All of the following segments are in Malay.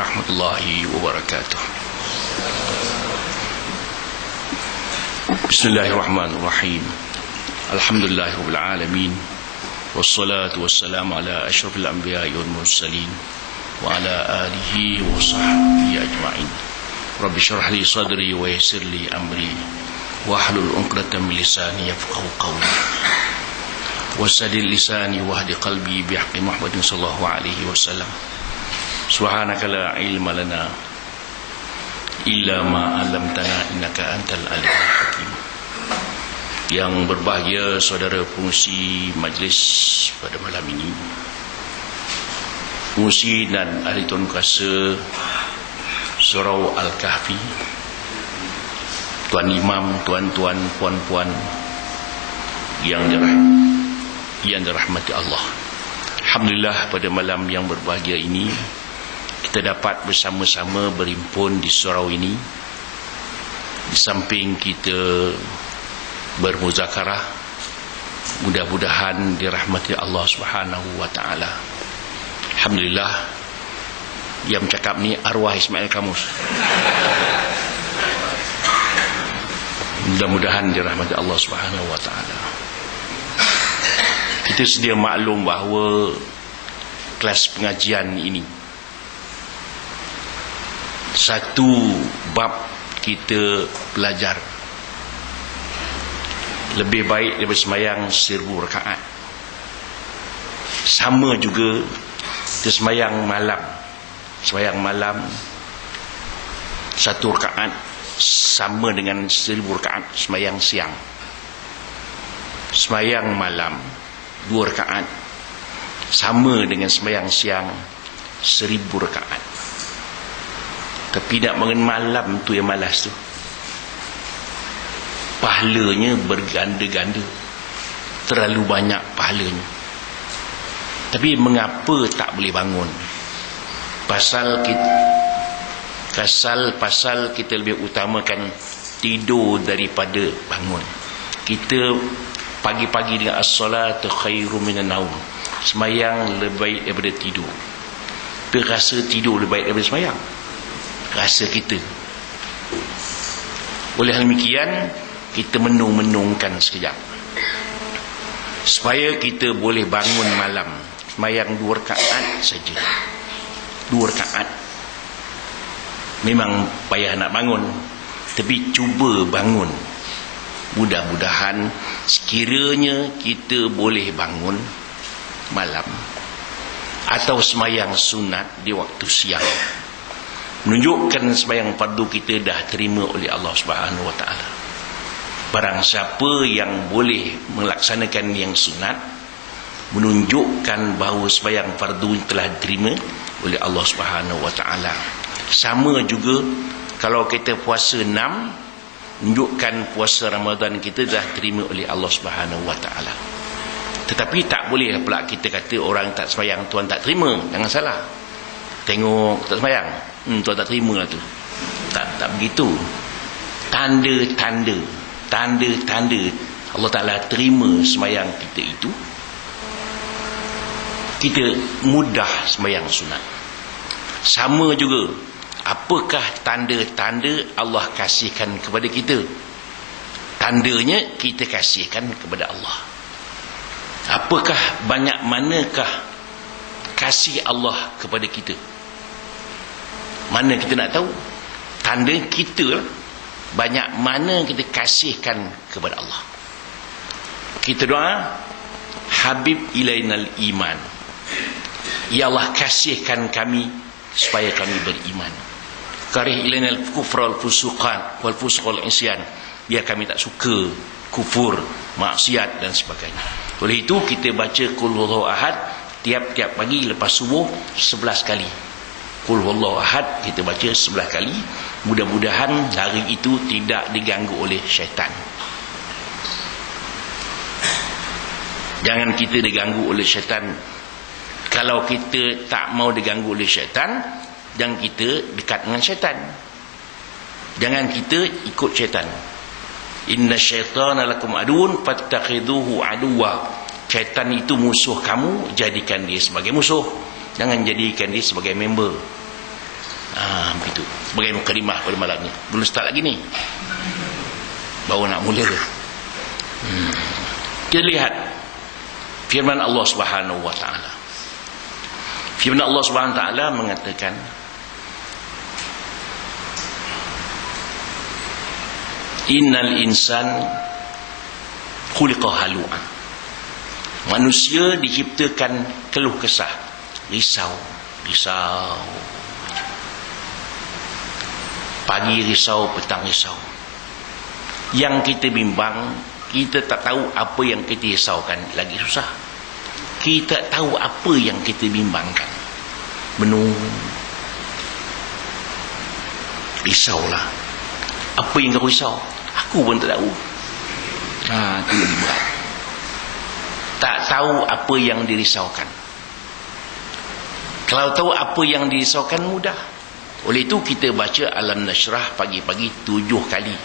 warahmatullahi wabarakatuh. Bismillahirrahmanirrahim. Alhamdulillahirabbil alamin. Wassalatu wassalamu ala asyrafil anbiya'i wal mursalin wa ala alihi wa sahbihi ajma'in. Rabbi shrah li sadri wa yassir li amri wahlul 'uqdatam min lisani yafqahu qawli. Wasadil lisani wahdi qalbi bihaqqi Muhammadin sallallahu alaihi wasallam. Subhanaka la ilma lana illa ma 'allamtana innaka antal alimul hakim. Yang berbahagia saudara pengurusi majlis pada malam ini, pengurusi dan ahli tuan kuasa Surau Al-Kahfi, tuan imam, tuan-tuan, puan-puan yang dirahmati Allah. Alhamdulillah, pada malam yang berbahagia ini kita dapat bersama-sama berhimpun di surau ini. Di samping kita bermuzakarah, mudah-mudahan dirahmati Allah Subhanahu wa taala. Alhamdulillah, yang bercakap ni arwah Ismail Kamus. Mudah-mudahan dirahmati Allah Subhanahu wa taala. Kita sedia maklum bahawa kelas pengajian ini satu bab kita belajar lebih baik daripada sembahyang 1000 rakaat. Sama juga kita sembahyang malam. Sembahyang malam 1 rakaat sama dengan 1000 rakaat sembahyang siang. Sembahyang malam 2 rakaat sama dengan sembahyang siang 1000 rakaat. Tapi nak bangun malam tu yang malas tu, pahalanya berganda-ganda, terlalu banyak pahalanya. Tapi mengapa tak boleh bangun? Pasal kita lebih utamakan tidur daripada bangun. Kita pagi-pagi dengan as-salatu khairum minan naum, sembahyang lebih baik daripada tidur. Kita rasa tidur lebih baik daripada sembahyang, rasa kita. Oleh hal demikian, kita menung-menungkan sekejap supaya kita boleh bangun malam, sembahyang 2 rakaat saja. 2 rakaat memang payah nak bangun, tapi cuba bangun. Mudah-mudahan sekiranya kita boleh bangun malam atau sembahyang sunat di waktu siang, menunjukkan sembahyang fardu kita dah terima oleh Allah Subhanahu wa taala. Barang siapa yang boleh melaksanakan yang sunat, menunjukkan bahawa sembahyang fardu telah diterima oleh Allah Subhanahu wa taala. Sama juga kalau kita puasa 6, menunjukkan puasa Ramadan kita dah terima oleh Allah Subhanahu wa taala. Tetapi tak boleh pula kita kata orang tak sembahyang Tuhan tak terima. Jangan salah. Tengok tak sembahyang, Tuhan tak terima lah tu. Tak begitu. Tanda-tanda Allah Ta'ala terima sembahyang kita itu, kita mudah sembahyang sunat. Sama juga, apakah tanda-tanda Allah kasihkan kepada kita? Tandanya kita kasihkan kepada Allah. Apakah, banyak manakah kasih Allah kepada kita? Mana kita nak tahu? Tanda kita lah, banyak mana kita kasihkan kepada Allah. Kita doa, Habib ilainal iman, ya Allah kasihkan kami supaya kami beriman. Karih ilainal kufra wal fusuqan wal fusuq wal isyan, biar kami tak suka kufur, maksiat dan sebagainya. Oleh itu kita baca qul huwallahu ahad tiap-tiap pagi lepas subuh 11 kali. Qul huwallahu ahad kita baca 11 kali. Mudah-mudahan hari itu tidak diganggu oleh syaitan. Jangan kita diganggu oleh syaitan. Kalau kita tak mau diganggu oleh syaitan, jangan kita dekat dengan syaitan. Jangan kita ikut syaitan. Inna syaitana lakum aduun fattakhiduhu aduwa. Syaitan itu musuh kamu, jadikan dia sebagai musuh. Jangan jadikan dia sebagai member. Begitu. Sebagai mukadimah pada malam ni. Belum start lagi ni. Baru nak mula. Kita lihat firman Allah Subhanahu wa taala. Firman Allah Subhanahu wa taala mengatakan, innal insan khuliqa halu'a. Manusia diciptakan keluh kesah, risau. Pagi risau, petang risau. Yang kita bimbang, kita tak tahu apa yang kita risaukan, lagi susah. Kita tahu apa yang kita bimbangkan. Risaulah. Apa yang kau risau? Aku pun tak tahu. Itu lebih berat. Tak tahu apa yang dirisaukan. Kalau tahu apa yang dirisaukan, mudah. Oleh itu kita baca Alam Nashrah pagi-pagi 7 kali.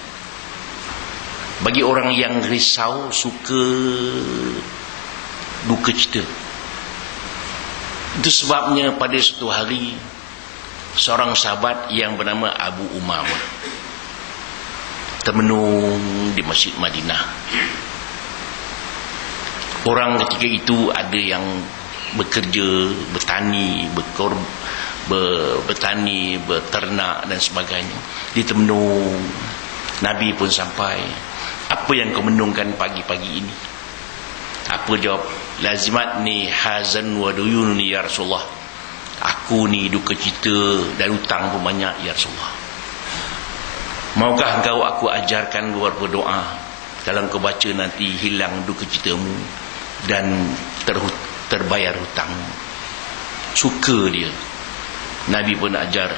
Bagi orang yang risau, suka duka cita. Itu sebabnya pada suatu hari, seorang sahabat yang bernama Abu Umamah termenung di Masjid Madinah. Orang ketika itu ada yang bekerja, bertani, bertani, berternak dan sebagainya. Dia termenung. Nabi pun sampai. Apa yang kau menungkan pagi-pagi ini? Apa jawab? Lazimat ni hazan wa duyunni ya Rasulullah. Aku ni duka cita dan hutang pun banyak ya Rasulullah. Maukah engkau aku ajarkan beberapa doa, kalau kau baca nanti hilang duka citamu dan terbayar hutangmu. Suka dia. Nabi pun ajar,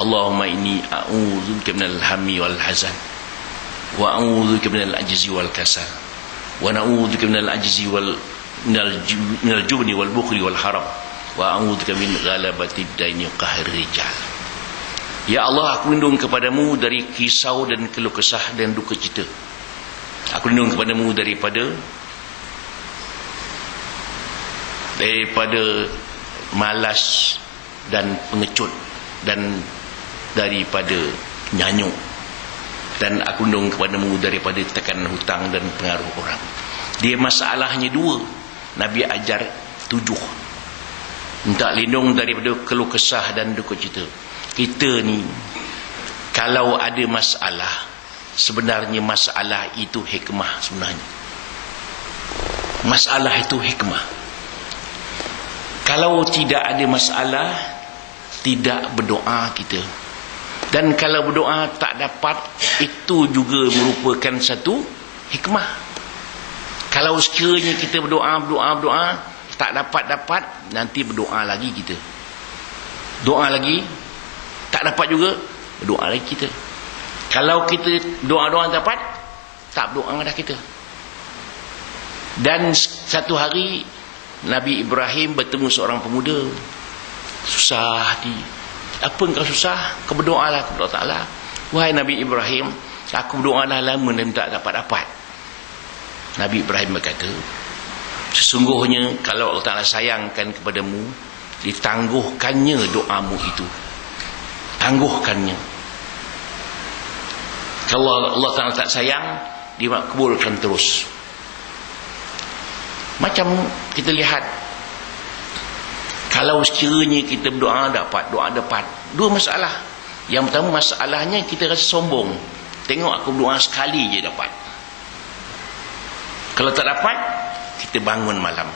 Allahumma inni a'udzubika minal hammi wal hazan, wa a'udzubika minal ajzi wal kasal, wa na'udzubika minal ajzi wal minal jubni wal bukhli wal haram, wa a'udzubika min ghalabati daini qahri rijal. Ya Allah, aku lindung kepadamu dari kisau dan keluh kesah dan duka cita. Aku lindung kepadamu daripada malas dan pengecut, dan daripada nyanyuk. Dan aku lindung kepadamu daripada tekanan hutang dan pengaruh orang. Dia masalahnya 2, Nabi ajar 7. Minta lindung daripada keluh kesah dan duka cita. Kita ni kalau ada masalah, sebenarnya masalah itu hikmah. Sebenarnya masalah itu hikmah. Kalau tidak ada masalah, tidak berdoa kita. Dan kalau berdoa tak dapat, itu juga merupakan satu hikmah. Kalau sekiranya kita berdoa tak dapat, nanti berdoa lagi kita. Doa lagi tak dapat juga, berdoa lagi kita. Kalau kita doa-doa dapat, tak berdoa dah kita. Dan satu hari Nabi Ibrahim bertemu seorang pemuda. Susah hati. Apa engkau susah? Kau berdoalah kepada Allah Ta'ala. Wahai Nabi Ibrahim, aku berdoa dah lama dan tak dapat-dapat. Nabi Ibrahim berkata, sesungguhnya kalau Allah Ta'ala sayangkan kepadamu, ditangguhkannya doamu itu. Tangguhkannya. Kalau Allah Ta'ala tak sayang, dia kabulkan terus. Macam kita lihat, kalau sekiranya kita berdoa dapat, doa dapat, 2 masalah. Yang pertama, masalahnya kita rasa sombong. Tengok aku berdoa sekali je dapat. Kalau tak dapat, kita bangun malam.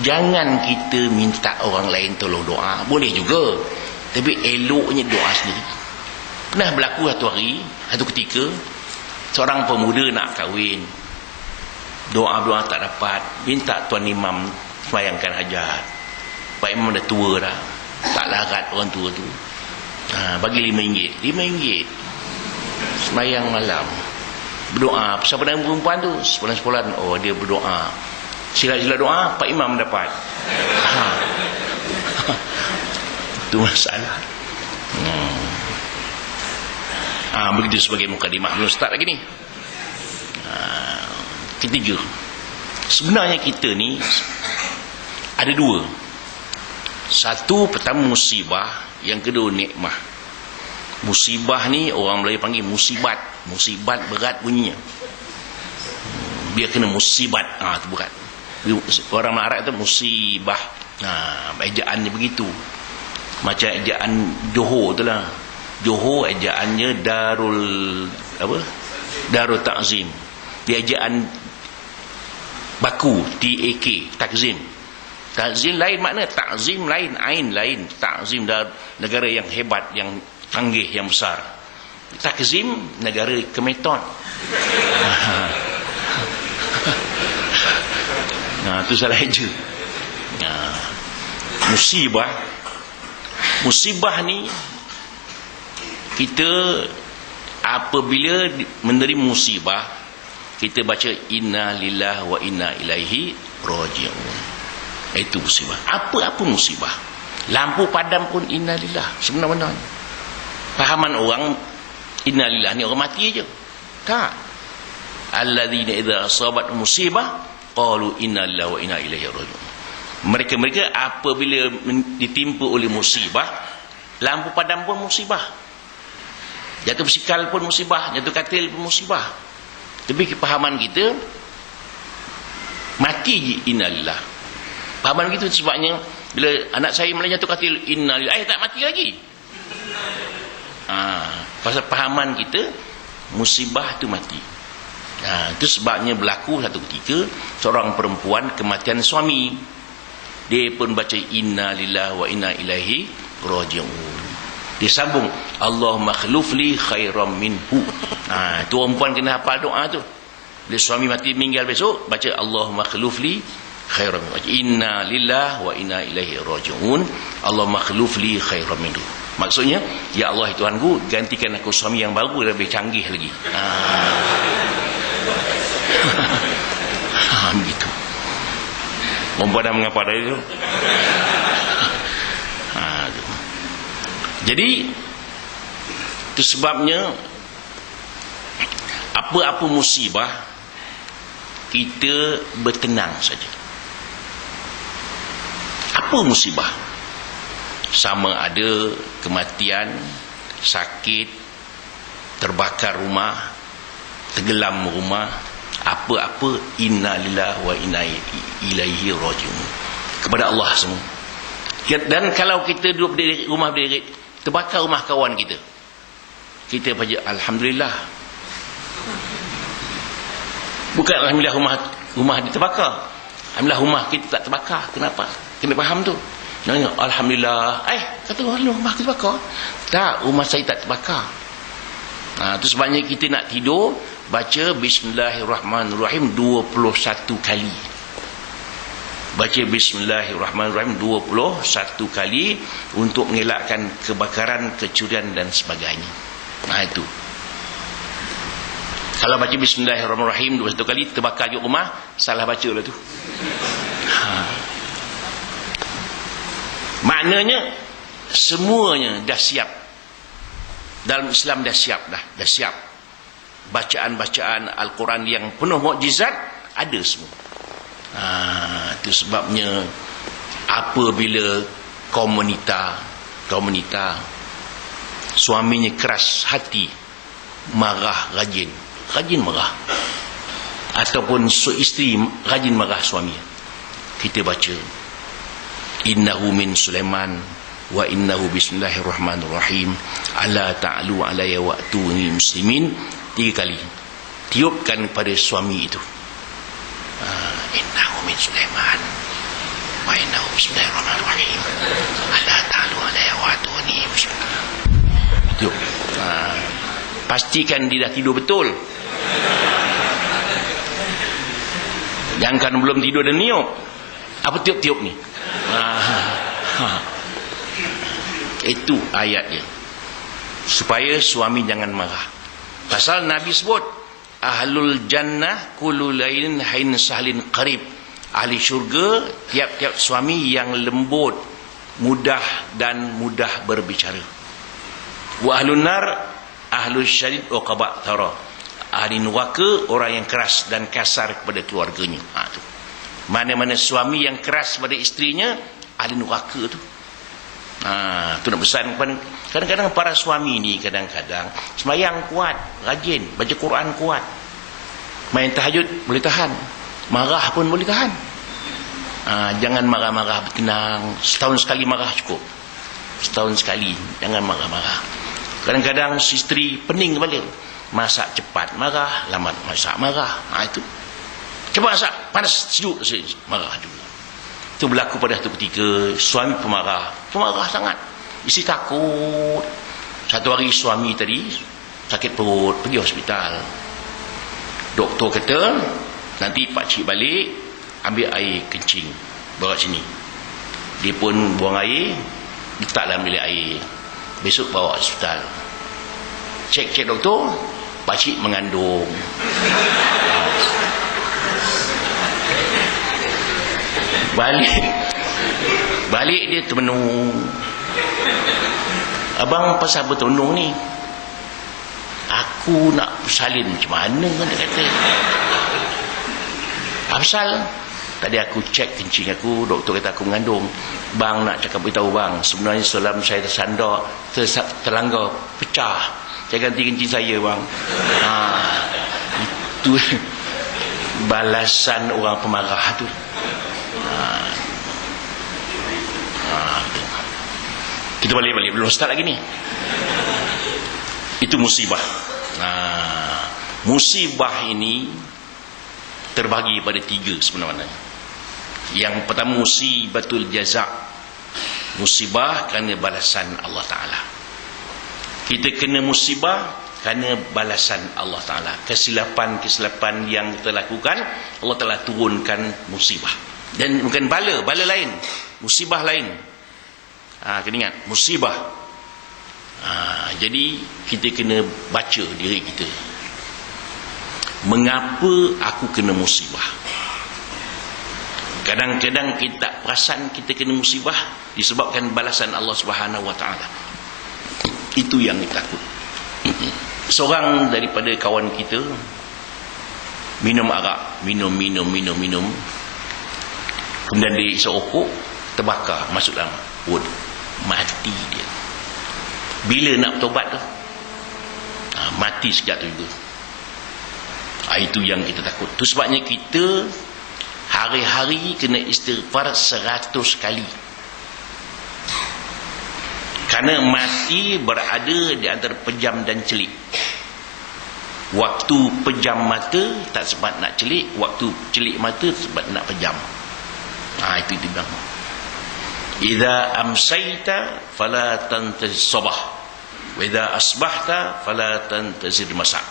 Jangan kita minta orang lain tolong doa. Boleh juga, tapi eloknya doa sendiri. Pernah berlaku satu ketika, seorang pemuda nak kahwin. Doa-doa tak dapat, minta tuan imam sembahyangkan hajat. Pak imam dah tua dah, tak larat orang tua tu. Bagi RM5. Sembahyang malam, berdoa. Siapa nama perempuan tu? Sebulan-sebulan. Oh, dia berdoa. Sila-sila doa, Pak Imam dapat. Itu masalah. Begitu sebagai mukadimah. Belum start lagi ni. Ketiga, sebenarnya kita ni ada 2. Satu, pertama musibah. Yang kedua nikmah. Musibah ni orang Melayu panggil musibat. Musibat berat bunyinya. Dia kena musibat. Itu berat. Orang Arab itu musibah. Ejaannya begitu. Macam ejaan Johor tu lah. Johor ejaannya Darul Takzim. Dia ejaan baku, TAK, Takzim. Takzim lain makna, takzim lain, ain lain. Takzim negara yang hebat, yang canggih, yang besar. Takzim negara Kemeton. Itu salah eja. Musibah ni kita apabila menerima musibah, kita baca inna lillahi wa inna ilaihi raji'un. Itu musibah. Apa-apa musibah. Lampu padam pun inna lillahi. Sebenar-benar. Fahaman orang inna lillahi ni orang mati je. Tak. Alladzina idza asabat musibah qalu inna lillahi wa inna ilaihi raji'un. Mereka-mereka apabila ditimpa oleh musibah, lampu padam pun musibah. Jatuh bersikal pun musibah, jatuh katil pun musibah. Tapi kepahaman kita mati je innalillah. Pahaman begitu sebabnya bila anak saya mula jatuh katil innalillah, tak mati lagi. Pasal pahaman kita musibah tu mati. Itu sebabnya berlaku satu ketika seorang perempuan kematian suami. Dia pun baca innalillahi wa inna ilaihi raji'un. Dia sambung Allahumma khlufli khairam minhu. Tu perempuan kena hafal doa tu. Bila suami mati meninggal besok, baca Allahumma khlufli khairam minhu. Inna lillahi wa inna ilaihi raji'un. Allahumma khlufli khairam minhu. Maksudnya, ya Allah Tuhanku, gantikan aku suami yang baru lebih canggih lagi. Begitu. Perempuan dah mengapa dari itu? Jadi itu sebabnya apa-apa musibah kita bertenang saja. Apa musibah? Sama ada kematian, sakit, terbakar rumah, tenggelam rumah, apa-apa, inna lillahi wa inna ilaihi raji'un. Kepada Allah semua. Dan kalau kita duduk berdiri, rumah berdiri, terbakar rumah kawan kita, kita baca alhamdulillah. Bukan alhamdulillah rumah dia terbakar. Alhamdulillah rumah kita tak terbakar. Kenapa? Kena faham tu. Nanya alhamdulillah. Kata rumah kita terbakar. Tak, rumah saya tak terbakar. Itu sebabnya kita nak tidur baca bismillahirrahmanirrahim 21 kali. Baca bismillahirrahmanirrahim 21 kali untuk mengelakkan kebakaran, kecurian dan sebagainya. Itu. Kalau baca bismillahirrahmanirrahim 21 kali terbakar juga rumah, salah baca lah tu. Maknanya semuanya dah siap. Dalam Islam dah siap dah. Dah siap. Bacaan-bacaan Al-Quran yang penuh mukjizat ada semua. Itu sebabnya apabila komunita suaminya keras hati, marah rajin marah, ataupun isteri rajin marah suami, kita baca innahu min Sulaiman wa innahu bismillahirrahmanirrahim ala ta'lu alayya wa atuni muslimin 3 kali. Tiupkan pada suami itu. Innahu min Sulaiman wa innahu bismillahirrahmanirrahim ala ta'lu alayya wa atuni muslimin. Tiup. Pastikan dia dah tidur betul. Jangan belum tidur dan niup. Apa tiup-tiup ni? Itu ayat dia. Supaya suami jangan marah. Pasal Nabi sebut ahlul jannah kullu lailin hain sahlin qarib. Ahli syurga tiap-tiap suami yang lembut, mudah dan mudah berbicara. Wa ahlun nar ahlul syadid uqaba tara. Ahli neraka orang yang keras dan kasar kepada keluarganya. Tu. Mana-mana suami yang keras pada isterinya, ahli neraka tu. Tu nak pesan kepada kadang-kadang para suami ni, kadang-kadang sembahyang kuat, rajin, baca Quran kuat, main tahajud boleh tahan, marah pun boleh tahan. Jangan marah-marah, bertenang. Setahun sekali marah cukup. Setahun sekali, jangan marah-marah. Kadang-kadang isteri pening kepala, masak cepat marah, lambat masak marah. Itu cepat masak, panas sejuk marah juga. Itu berlaku pada satu ketika suami pemarah sangat, isteri takut. Satu hari suami tadi sakit perut, pergi hospital. Doktor kata nanti pakcik balik ambil air kencing bawa sini. Dia pun buang air, letak dalam bilik air, besok bawa hospital. Cek doktor, pakcik mengandung. Balik dia termenung. Abang pasal bertundung ni, aku nak salin macam mana kan, dia kata. Pasal tadi aku cek kencing aku, doktor kata aku mengandung. Bang nak cakap beritahu bang, sebenarnya semalam saya tersandar, terlanggar, pecah. Saya ganti kencing saya bang. Itu balasan orang pemarah tu. Kita balik belum start lagi ni. Itu musibah. Musibah ini terbagi pada 3 sebenarnya. Yang pertama musibatul jaza', musibah kerana balasan Allah Ta'ala. Kita kena musibah kerana balasan Allah Ta'ala. Kesilapan yang kita lakukan, Allah Ta'ala turunkan musibah. Dan bukan bala lain, musibah lain. Kena ingat, musibah. Jadi kita kena baca diri kita, mengapa aku kena musibah. Kadang-kadang kita tak perasan kita kena musibah disebabkan balasan Allah Subhanahu Wa Taala. Itu yang kita takut. Seorang daripada kawan kita minum arak, minum. Kemudian dia isap rokok, terbakar masuk dalam wood, mati dia. Bila nak bertobat tu? Mati sekejap tu juga. Itu yang kita takut. Tu sebabnya kita hari-hari kena istighfar 100 kali. Kerana mati berada di antara pejam dan celik. Waktu pejam mata tak sempat nak celik, waktu celik mata sempat nak pejam. Itu dia bilang. Idza amsayta fala tantazir sabah, wa idza asbahta fala tantazir masa.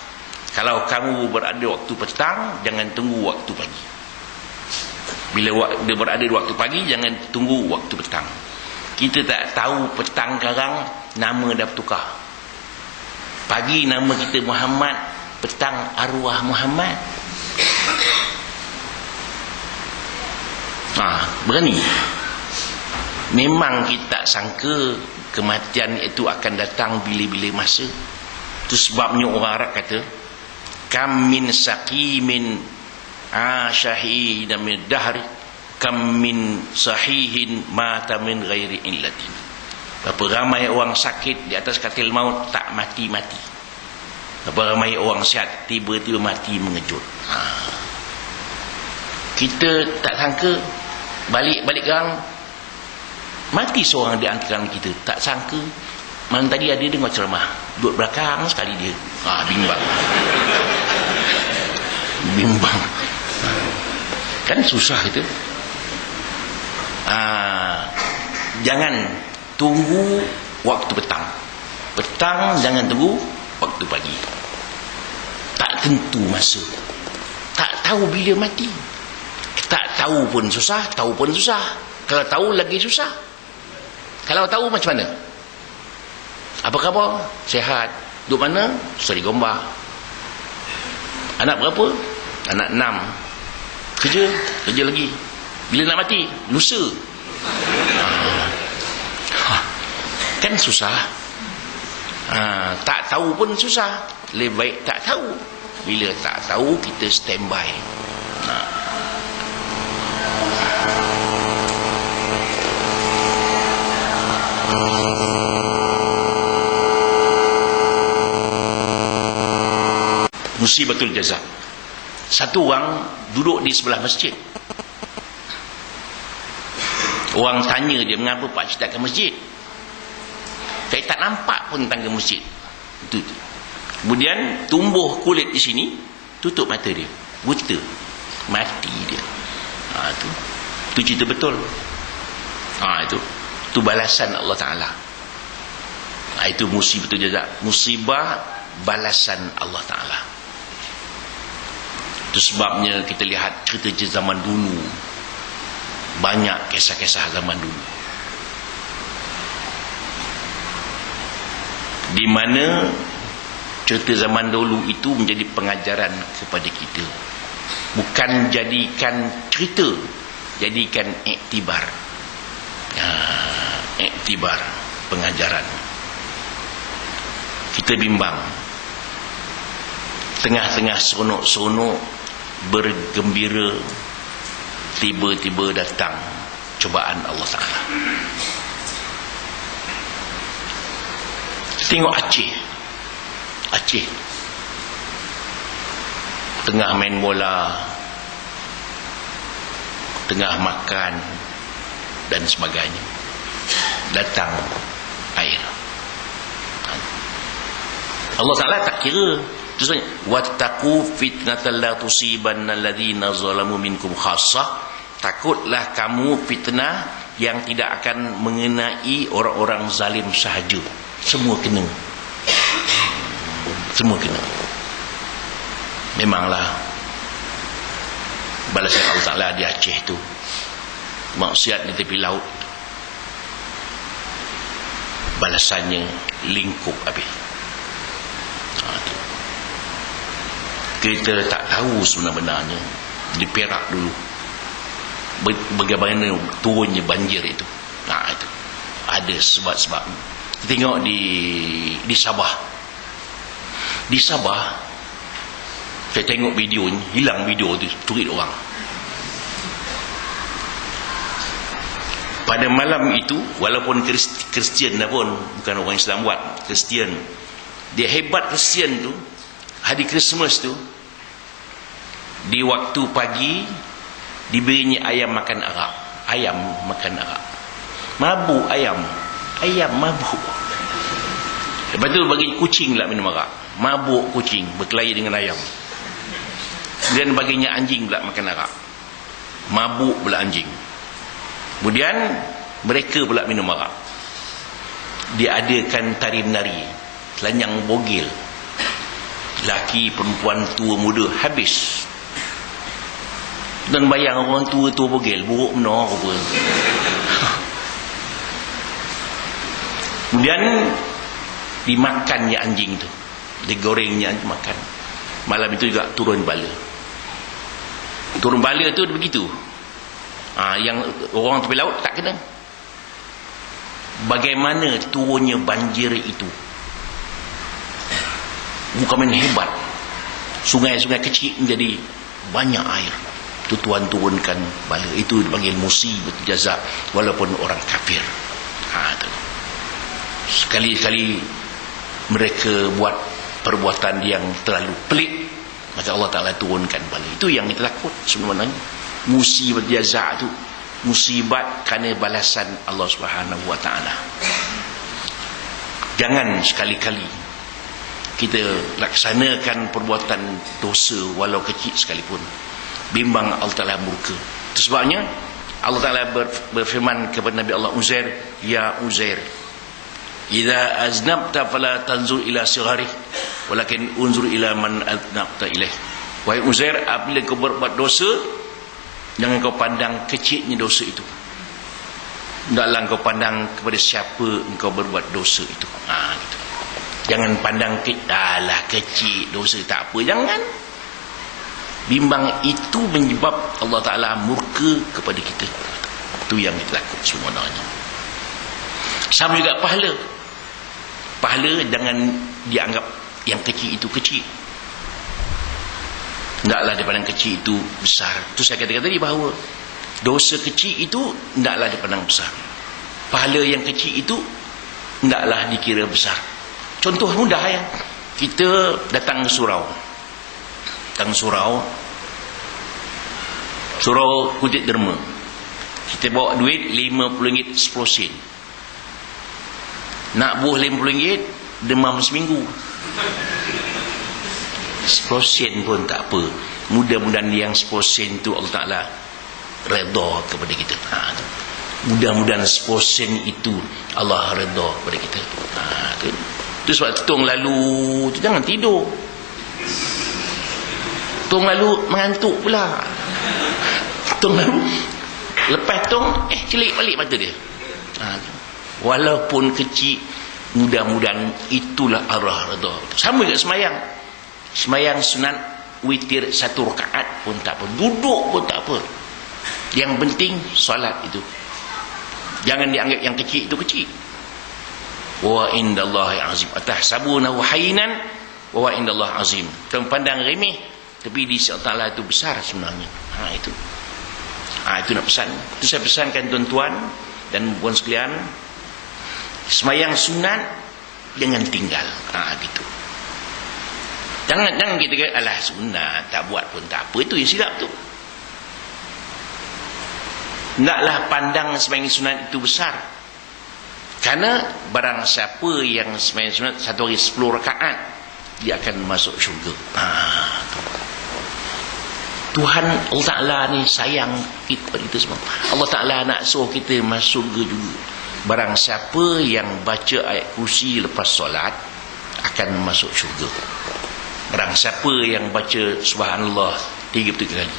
Kalau kamu berada waktu petang, jangan tunggu waktu pagi. Bila dia berada di waktu pagi, jangan tunggu waktu petang. Kita tak tahu petang sekarang nama dah bertukar. Pagi nama kita Muhammad, petang arwah Muhammad. Berani. Memang kita tak sangka kematian itu akan datang bila-bila masa. Itu sebabnya orang Arab kata, kam min saqimin ashahidan min dahri, kam min sahihin mata min ghairi illatin. Berapa ramai orang sakit di atas katil maut tak mati-mati. Berapa ramai orang sihat tiba-tiba mati mengejut. Kita tak sangka balik gang mati seorang di antara kita. Tak sangka malam tadi ada dengar ceramah, duduk belakang sekali dia. Bimbang. Kan susah itu. Jangan tunggu waktu petang. Petang jangan tunggu waktu pagi. Tak tentu masa. Tak tahu bila mati. Tak tahu pun susah, tahu pun susah. Kalau tahu lagi susah. Kalau tahu macam mana? Apa khabar? Sehat. Duduk mana? Seri Gombak. Anak berapa? Anak 6. Kerja lagi. Bila nak mati? Lusa. Kan susah. Tak tahu pun susah. Lebih baik tak tahu. Bila tak tahu, kita standby. Musibatul jaza. Satu orang duduk di sebelah masjid. Orang tanya dia, mengapa pak cik tak ke masjid? Saya tak nampak pun tangga masjid. Itu. Kemudian tumbuh kulit di sini, tutup mata dia, buta, mati dia. Itu cerita betul. Itu balasan Allah Taala. Itu musibatul jaza, musibah balasan Allah Taala. Itu sebabnya kita lihat cerita zaman dulu, banyak kisah-kisah zaman dulu di mana cerita zaman dulu itu menjadi pengajaran kepada kita. Bukan jadikan cerita, jadikan iktibar. Iktibar, pengajaran. Kita bimbang, tengah-tengah seronok-seronok bergembira, tiba-tiba datang cubaan Allah Ta'ala. Tengok Aceh tengah main bola, tengah makan dan sebagainya, datang air. Allah Ta'ala tak kira. Terusnya, wattaqu fitnatan la tusibanna alladhina zalamu minkum khassah. Takutlah kamu fitnah yang tidak akan mengenai orang-orang zalim sahaja. Semua kena. Semua kena. Memanglah balasan Allah Ta'ala di Aceh tu, maksiat di tepi laut, balasannya lingkup habis. Kita tak tahu sebenarnya di Perak dulu bagaimana turunnya banjir itu. Itu ada sebab-sebab. Tengok di Sabah. Di Sabah saya tengok video ni, hilang video tu, turit orang. Pada malam itu, walaupun Kristian dah pun, bukan orang Islam buat, Kristian, dia hebat Kristian tu, hari Christmas tu, di waktu pagi diberinya ayam makan arak. Ayam makan arak. Mabuk ayam mabuk. Lepas tu bagi kucing pula minum arak. Mabuk kucing, berkelahi dengan ayam. Kemudian baginya anjing pula makan arak. Mabuk pula anjing. Kemudian mereka pula minum arak. Diadakan tari menari, telanjang bogil, laki, perempuan, tua, muda, habis. Dan bayang orang tua bogil, buruk menor apa. Kemudian dimakannya anjing tu, digorengnya makan. Malam itu juga turun bala. Turun bala tu begitu. Yang orang tepi laut tak kena. Bagaimana turunnya banjir itu? Bukan main hebat. Sungai-sungai kecil menjadi banyak air. Itu Tuhan turunkan bala. Itu dipanggil musibatul jaza, walaupun orang kafir. Sekali-kali mereka buat perbuatan yang terlalu pelik, maka Allah Ta'ala turunkan bala. Itu yang kita takut sebenarnya. Musibat jaza itu musibat kerana balasan Allah Subhanahu Wa Ta'ala. Jangan sekali-kali kita laksanakan perbuatan dosa walau kecil sekalipun, bimbang Allah Ta'ala murka. Itu sebabnya Allah Ta'ala berfirman kepada Nabi Allah Uzair, ya Uzair, idza aznabta fala tanzur ila sigharih walakin unzur ila man aznabta ilaih. Wahai Uzair, apabila kau berbuat dosa, jangan kau pandang kecilnya dosa itu. Hendaklah kau pandang kepada siapa engkau berbuat dosa itu. Gitu. Jangan pandang kecil dosa tak apa, jangan. Bimbang itu menyebab Allah Ta'ala murka kepada kita. Itu yang kita takut sebenarnya. Sama juga pahala. Pahala jangan dianggap yang kecil itu kecil. Hendaklah dipandang kecil itu besar. Itu saya katakan tadi bahawa dosa kecil itu hendaklah dipandang besar. pahala yang kecil itu hendaklah dikira besar. Contoh mudah ya. Kita datang ke surau. Surau Kutip Derma. Kita bawa duit RM50 10 sen. Nak buh RM50 demam seminggu. 10 sen pun tak apa. Mudah-mudahan yang 10 sen tu Allah Ta'ala redha kepada kita. Mudah-mudahan 10 sen itu Allah redha kepada kita. Itu sebab tong lalu tu jangan tidur. Tong lalu mengantuk pula. Tong lalu lepas tong celik balik mata dia. Walaupun kecil, mudah-mudahan itulah arah redha. Sama juga semayang. Semayang sunat witir 1 rakaat pun tak apa. Duduk pun tak apa. Yang penting solat itu. Jangan dianggap yang kecil itu kecil. Wa indallahi azim. Atahsabunahu hayyinan wa indallahi azim. Kamu pandang remeh, tapi di sisi Allah itu besar sebenarnya. Itu. Itu nak pesan. Itu saya pesankan tuan-tuan dan puan sekalian, semayang sunat jangan tinggal. Gitu. Jangan kita kata alah sunat tak buat pun tak apa. Itu yang silap tu. Naklah pandang semayang sunat itu besar. Karena barang siapa yang semayang sunat 1 hari 10 rakaat, dia akan masuk syurga. Tuhan Allah Ta'ala ni sayang kepada kita semua. Allah Ta'ala nak suruh kita masuk syurga juga. Barang siapa yang baca ayat kursi lepas solat akan masuk syurga. Barang siapa yang baca subhanallah 33 kali,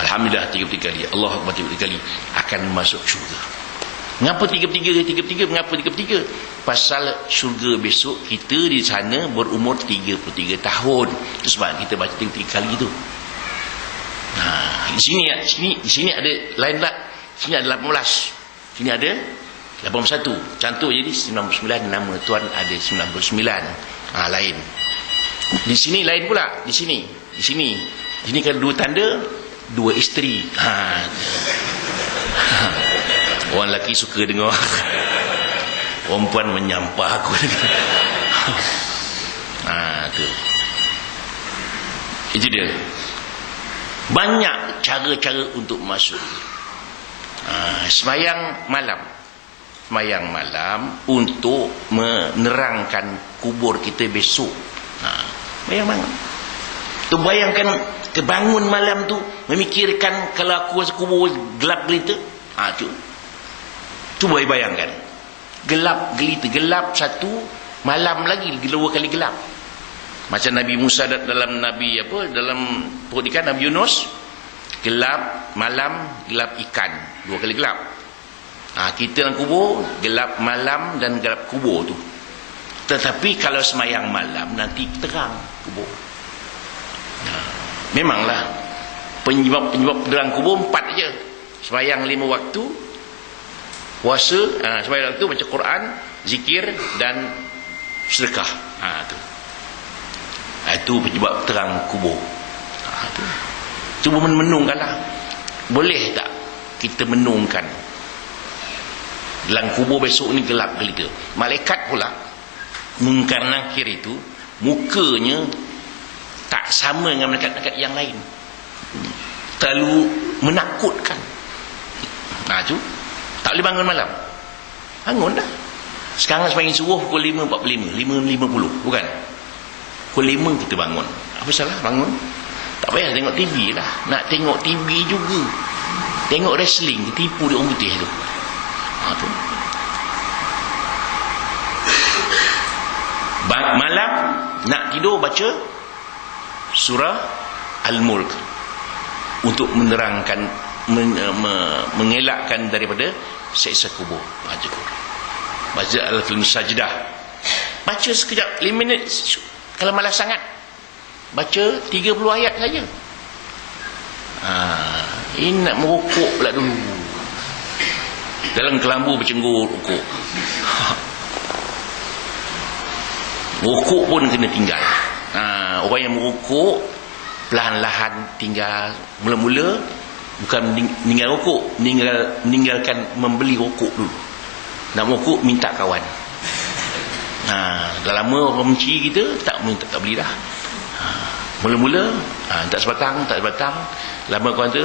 alhamdulillah 33 kali, Allahu Akbar 33 kali, akan masuk syurga. Mengapa 33? Mengapa 33? Pasal syurga besok kita di sana berumur 33 tahun. Itu sebab kita baca 33 kali itu. Di sini ada lain tak? Sini ada 18. Sini ada 81. Contoh jadi 99, nama tuan ada 99. Lain. Di sini lain pula. Di sini kan 2 tanda, 2 isteri. Orang lelaki suka dengar. Orang perempuan menyampah aku. Tu. Itu dia. Banyak cara-cara untuk masuk. Semayang malam untuk menerangkan kubur kita besok. Bayangkan kebangun malam tu memikirkan kalau aku masuk kubur gelap gelita. Cuba bayangkan. Gelap gelita, gelap satu, malam lagi 2 kali gelap. Macam Nabi Musa dalam dalam perut ikan Nabi Yunus, gelap malam, gelap ikan, 2 kali gelap. Kita dalam kubur gelap malam dan gelap kubur tu. Tetapi kalau semayang malam nanti terang kubur. Memanglah penyebab terang kubur 4 aja. Semayang 5 waktu, puasa, semayang waktu baca Quran, zikir dan sedekah. Itu penyebab terang kubur. Cuba menungkanlah. Boleh tak kita menungkan dalam kubur besok ni gelap gelita? Malaikat pula Munkar Nakir itu mukanya tak sama dengan malaikat-malaikat yang lain. Terlalu menakutkan. Tu tak boleh bangun malam. Bangun dah. Sekarang sepanjang subuh pukul 5.45, 5.50, bukan? Pukul 5 kita bangun. Apa salah bangun? Tak payah tengok TV lah. Nak tengok TV juga. Tengok wrestling, tipu dia orang putih tu. Tu. Malam nak tidur baca surah Al-Mulk untuk menerangkan, mengelakkan daripada seksa kubur. Baca Al-Film Sajdah, baca sekejap 5 minit. Kalau malas sangat baca 30 ayat saja. Ini nak merukuk pula dulu. Dalam kelambu bercenggur rukuk. Rukuk pun kena tinggal. Orang yang merukuk perlahan-lahan tinggal. Mula-mula bukan meninggal rukuk, meninggalkan membeli rukuk dulu. Nak merokok minta kawan. Dah lama orang benci kita, tak beli dah. Mula-mula tak sebatang. Lama kawan tu,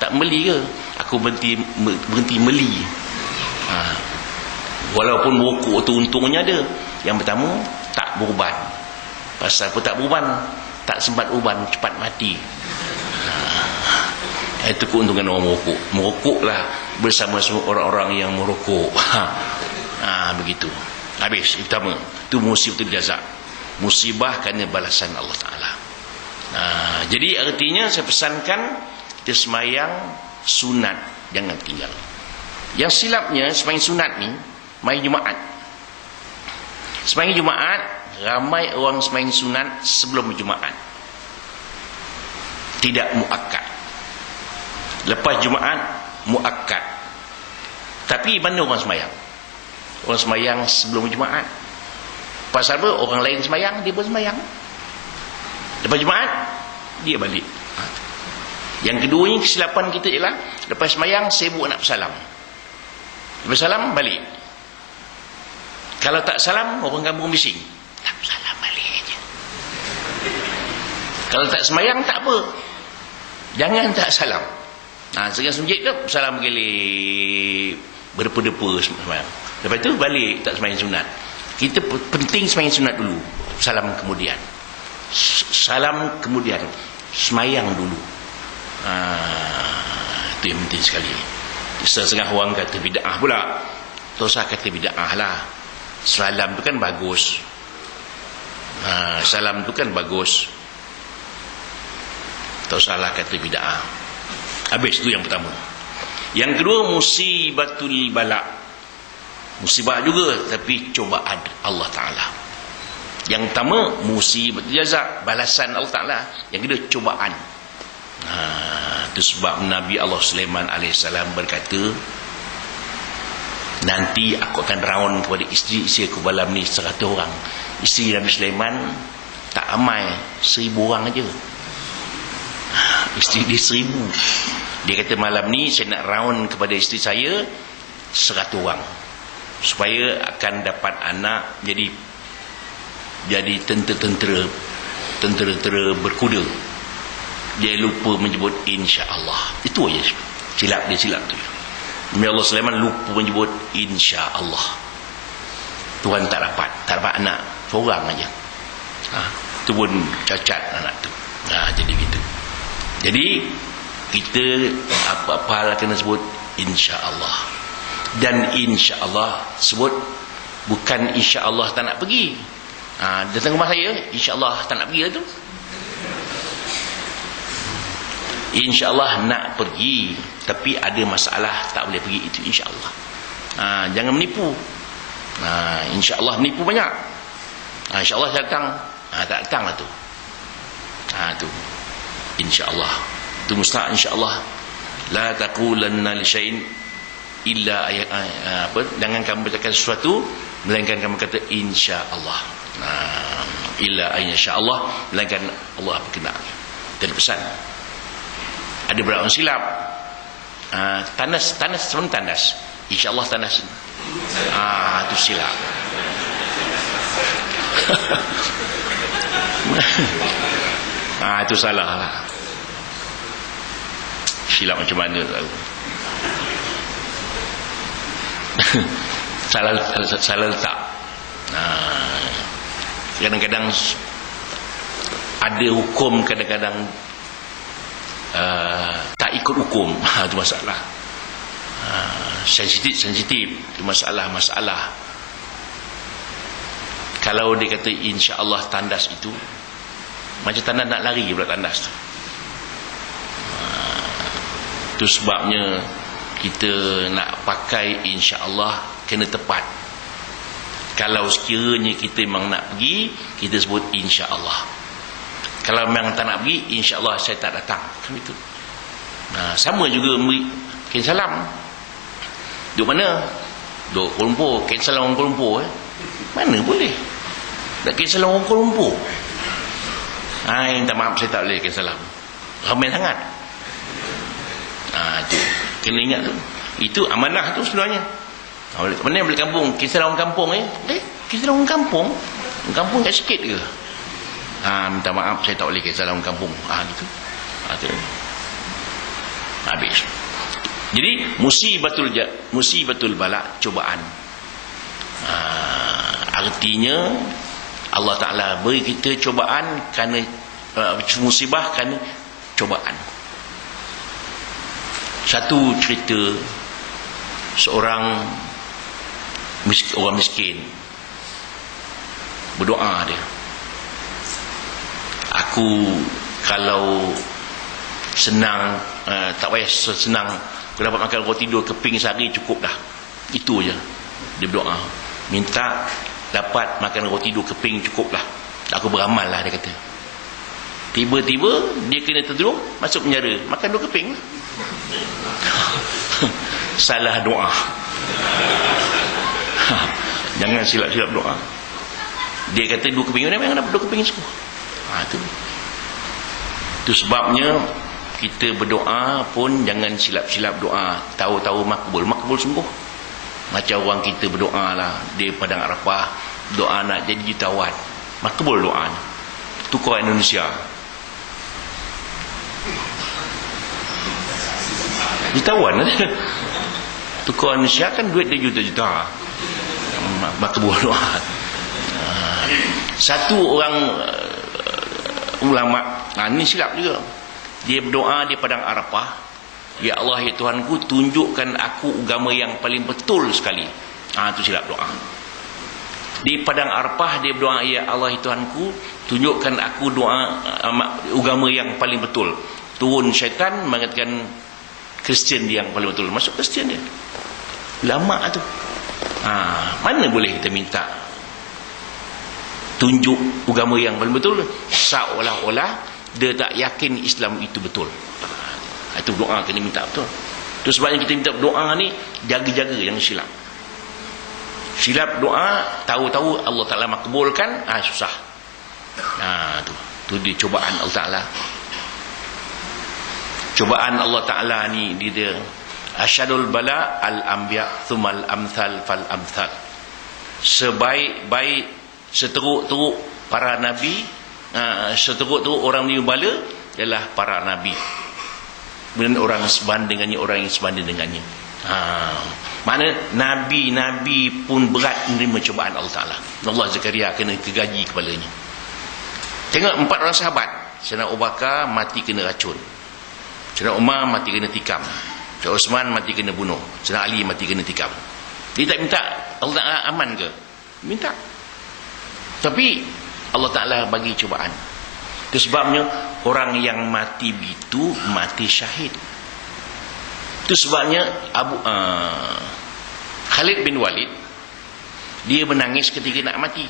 tak beli ke? Aku berhenti beli. Walaupun merokok tu untungnya ada. Yang pertama, tak beruban. Pasal apa tak beruban? Tak sempat uban, cepat mati. Itu keuntungan orang merokok. Merokoklah bersama semua orang-orang yang merokok. Begitu. Habis. Itu pertama. Itu musibatul jaza. Musibah kerana balasan Allah Ta'ala. Jadi artinya saya pesankan kita semayang sunat, jangan tinggal. Yang silapnya semayang sunat ni main Jumaat. Semayang Jumaat, ramai orang semayang sunat sebelum Jumaat, tidak muakkad. Lepas Jumaat muakkad. Tapi mana orang semayang? Orang semayang sebelum Jumaat. Pasal apa? Orang lain semayang, dia pun semayang. Lepas Jumaat dia balik. Yang keduanya kesilapan kita ialah lepas semayang sibuk nak bersalam. Lepas salam balik. Kalau tak salam, orang kampung bising. Tak salam balik aja. Kalau tak semayang tak apa. Jangan tak salam. Sekarang masjid tu salam gelip, berdepa-depa semayang. Lepas tu balik tak semayang sunat. Kita penting semayang sunat dulu, salam kemudian. Salam kemudian, semayang dulu. Itu yang penting sekali. Setengah orang kata bid'ah pula. Tak usah kata bid'ah lah. Salam tu kan bagus. Salam tu kan bagus. Tak usahlah kata bid'ah. Habis tu yang pertama. Yang kedua, musibatul bala. Musibah juga, tapi cobaan Allah Ta'ala. Yang pertama, musibatul jaza, balasan Allah Ta'ala. Yang kedua, cobaan. Itu sebab Nabi Allah Sulaiman AS berkata, nanti aku akan raun kepada isteri-isteri aku malam ni 100 orang. Isteri Nabi Sulaiman tak ramai, 1000 orang aja. Isteri dia 1000. Dia kata malam ni saya nak raun kepada isteri saya 100 orang, supaya akan dapat anak jadi tentera berkuda. Dia lupa menyebut insya-Allah. Itu aja silap tu. Nabi Allah Sulaiman lupa menyebut insya-Allah. Tuhan tak dapat anak, seorang aja. Itu pun cacat anak tu. Jadi gitu. Jadi kita apa-apa hal kena sebut insya-Allah. Dan insya-Allah sebut, bukan insya-Allah tak nak pergi. Datang rumah saya, insya-Allah tak nak pergi lah tu. InsyaAllah nak pergi, tapi ada masalah tak boleh pergi, itu insyaAllah. Jangan menipu. InsyaAllah menipu banyak. InsyaAllah saya datang, tak datang lah tu. Tu InsyaAllah tu mustahil. InsyaAllah la taqulanna li syai'in illa jangan kamu bercakap sesuatu melainkan kamu kata insyaAllah. Illa insyaAllah, melainkan Allah berkenan. Dan pesan, ada beberapa orang silap. Tandas sebelum tandas, insyaAllah tandas. Itu silap. Itu salah lah. Silap macam mana tahu. Salah letak. Kadang-kadang ada hukum, kadang-kadang tak ikut hukum. Itu masalah. Sensitif itu masalah. Kalau dia kata insya-Allah tandas itu macam tandas nak lari pula tandas tu. Itu sebabnya kita nak pakai insya-Allah kena tepat. Kalau sekiranya kita memang nak pergi, kita sebut insya-Allah. Kalau memang tak nak pergi, insya-Allah saya tak datang. Kan itu. Sama juga kirim salam. Duduk mana? Duduk Kuala Lumpur. Kirim salam orang Kuala Lumpur. Mana boleh? Nak kirim salam orang Kuala Lumpur. Minta maaf saya tak boleh kirim salam. Ramai sangat. Itu kena ingat tu. Itu amanah tu sebenarnya. Mana balik kampung? Kisah orang kampung kisah orang kampung. Kampung tak sikit ke? Minta maaf saya tak boleh kisah orang kampung. Gitu. Tu. Habis. Jadi musibatul bala, cubaan. Artinya Allah Ta'ala beri kita cubaan kerana musibah kerana cubaan. Satu cerita seorang orang miskin berdoa dia, aku kalau senang tak payah senang, aku dapat makan roti 2 keping sehari cukup dah. Itu je dia berdoa, minta dapat makan roti 2 keping cukup lah, aku beramal lah, dia kata. Tiba-tiba dia kena tertolong, masuk penjara, makan 2 keping. Salah doa. Jangan silap-silap doa. Dia kata 2 keping, memang dapat 2 keping cukup. Itu sebabnya kita berdoa pun jangan silap-silap doa. Tahu-tahu makbul sungguh. Macam orang kita berdoa lah di Padang Arafah, doa nak jadi jutawan, makbul doa. Tukar Indonesia, jutawan ada. Tukar Indonesia kan duit dia juta-juta, makbul doa. Satu orang ulama, ni silap juga. Dia berdoa di Padang Arafah, ya Allah ya Tuhanku, tunjukkan aku agama yang paling betul sekali. Itu silap doa. Di Padang Arafah dia berdoa, ya Allah ya Tuhanku, tunjukkan aku agama yang paling betul. Turun syaitan mengatakan Kristian dia yang paling betul, masuk Kristian dia. Lama tu. Mana boleh kita minta tunjuk agama yang paling betul, seolah-olah dia tak yakin Islam itu betul. Itu doa kena minta betul. Itu sebabnya kita minta doa ni, jaga-jaga yang silap. Silap doa, tahu-tahu Allah Ta'ala makbulkan, susah. Tu dia cubaan Allah Ta'ala. Cubaan Allah Ta'ala ni dia asyadul bala al-anbiya thumal amthal fal amthal. Sebaik-baik, seteruk-teruk para nabi, seteruk-teruk orang ni bala ialah para nabi. Kemudian orang sebanding dengannya, orang yang sebanding dengannya. Mana nabi-nabi pun berat menerima cubaan Allah Ta'ala. Allah Zakaria kena kegaji kepalanya. Tengok 4 orang sahabat. Sayyidina Abu Bakar mati kena racun, Sayyidina Umar mati kena tikam, Sayyidina Osman mati kena bunuh, Sayyidina Ali mati kena tikam. Dia tak minta Allah Ta'ala aman ke? Minta. Tapi Allah Ta'ala bagi cubaan. Itu sebabnya orang yang mati begitu mati syahid. Itu sebabnya Khalid bin Walid dia menangis ketika nak mati.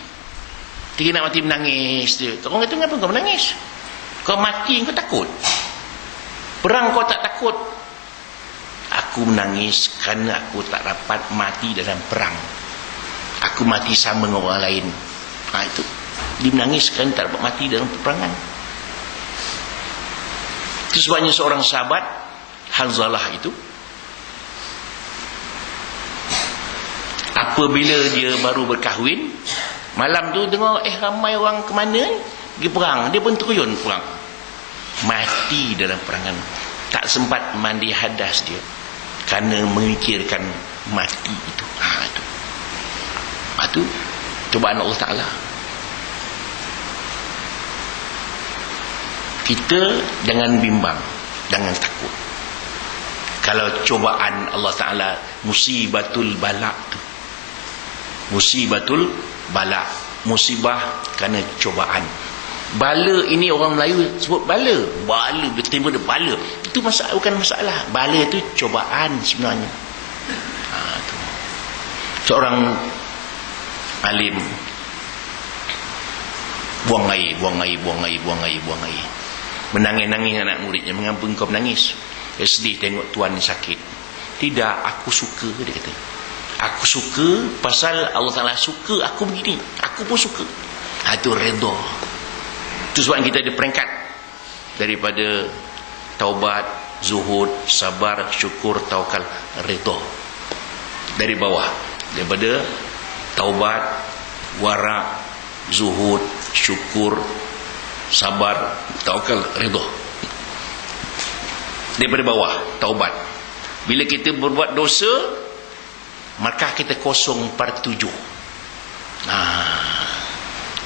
Ketika nak mati menangis dia. Orang kata, kenapa kau menangis? Kau mati kau takut? Perang kau tak takut? Aku menangis kerana aku tak dapat mati dalam perang. Aku mati sama dengan orang lain. Itu dia menangis kerana tak dapat mati dalam peperangan. Itu sebabnya seorang sahabat Hanzalah itu, apabila dia baru berkahwin, malam tu dengar ramai orang ke mana pergi perang, dia pun teruyun perang, mati dalam perangan. Tak sempat mandi hadas dia kerana memikirkan mati itu. Itu cubaan Allah Ta'ala. Kita jangan bimbang, jangan takut. Kalau cubaan Allah Ta'ala, musibatul bala tu, musibatul bala, musibah kerana cubaan. Bala ini orang Melayu sebut bala. Bala, betul dia bala. Itu masalah, bukan masalah. Bala itu cubaan sebenarnya. Tu. Seorang alim buang air. Menangis-nangis anak muridnya, mengapa engkau menangis? Dia sedih tengok tuan sakit. Tidak, aku suka, dia kata. Aku suka pasal Allah Ta'ala suka aku begini, aku pun suka. Itu redha. Itu sebab kita ada peringkat daripada taubat, zuhud, sabar, syukur, tawakal, redha. Dari bawah daripada taubat, warak, zuhud, syukur, sabar, tawakal, redha. Daripada bawah, taubat. Bila kita berbuat dosa, maka kita 0/7.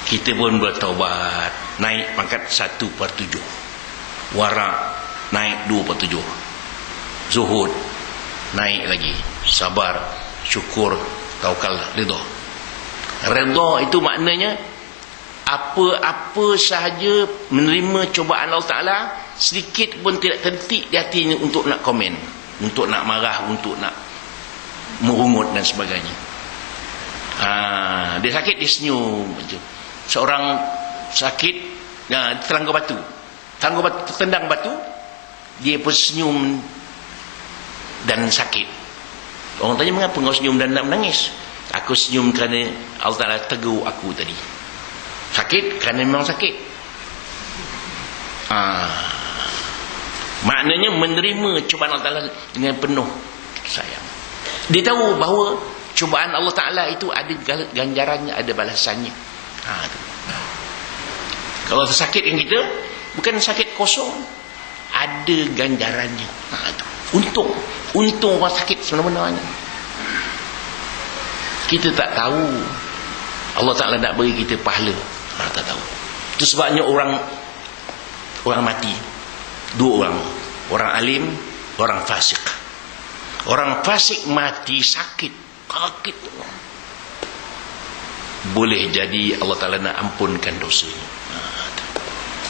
Kita pun bertaubat, naik pangkat 1/7. Warak naik 2/7. Zuhud naik lagi. Sabar, syukur, tawakal, redha. Redha itu maknanya apa-apa sahaja menerima cubaan Allah Ta'ala, sedikit pun tidak tertik di hatinya untuk nak komen, untuk nak marah, untuk nak merungut dan sebagainya. Dia sakit, dia senyum. Seorang sakit, tertangga batu, tertendang batu, dia pun senyum dan sakit. Orang tanya, mengapa kau senyum dan nak menangis? Aku senyum kerana Allah Ta'ala tegur aku tadi. Sakit kerana memang sakit. Maknanya menerima cubaan Allah Ta'ala dengan penuh sayang. Dia tahu bahawa cubaan Allah Ta'ala itu ada ganjarannya, ada balasannya. Kalau sakit yang kita, bukan sakit kosong, ada ganjarannya. Untung orang sakit sebenarnya. Kita tak tahu Allah Ta'ala nak beri kita pahala. Tak tahu. Itu sebabnya orang mati 2 orang. Orang alim, orang fasik. Orang fasik mati sakit. Boleh jadi Allah Ta'ala nak ampunkan dosanya.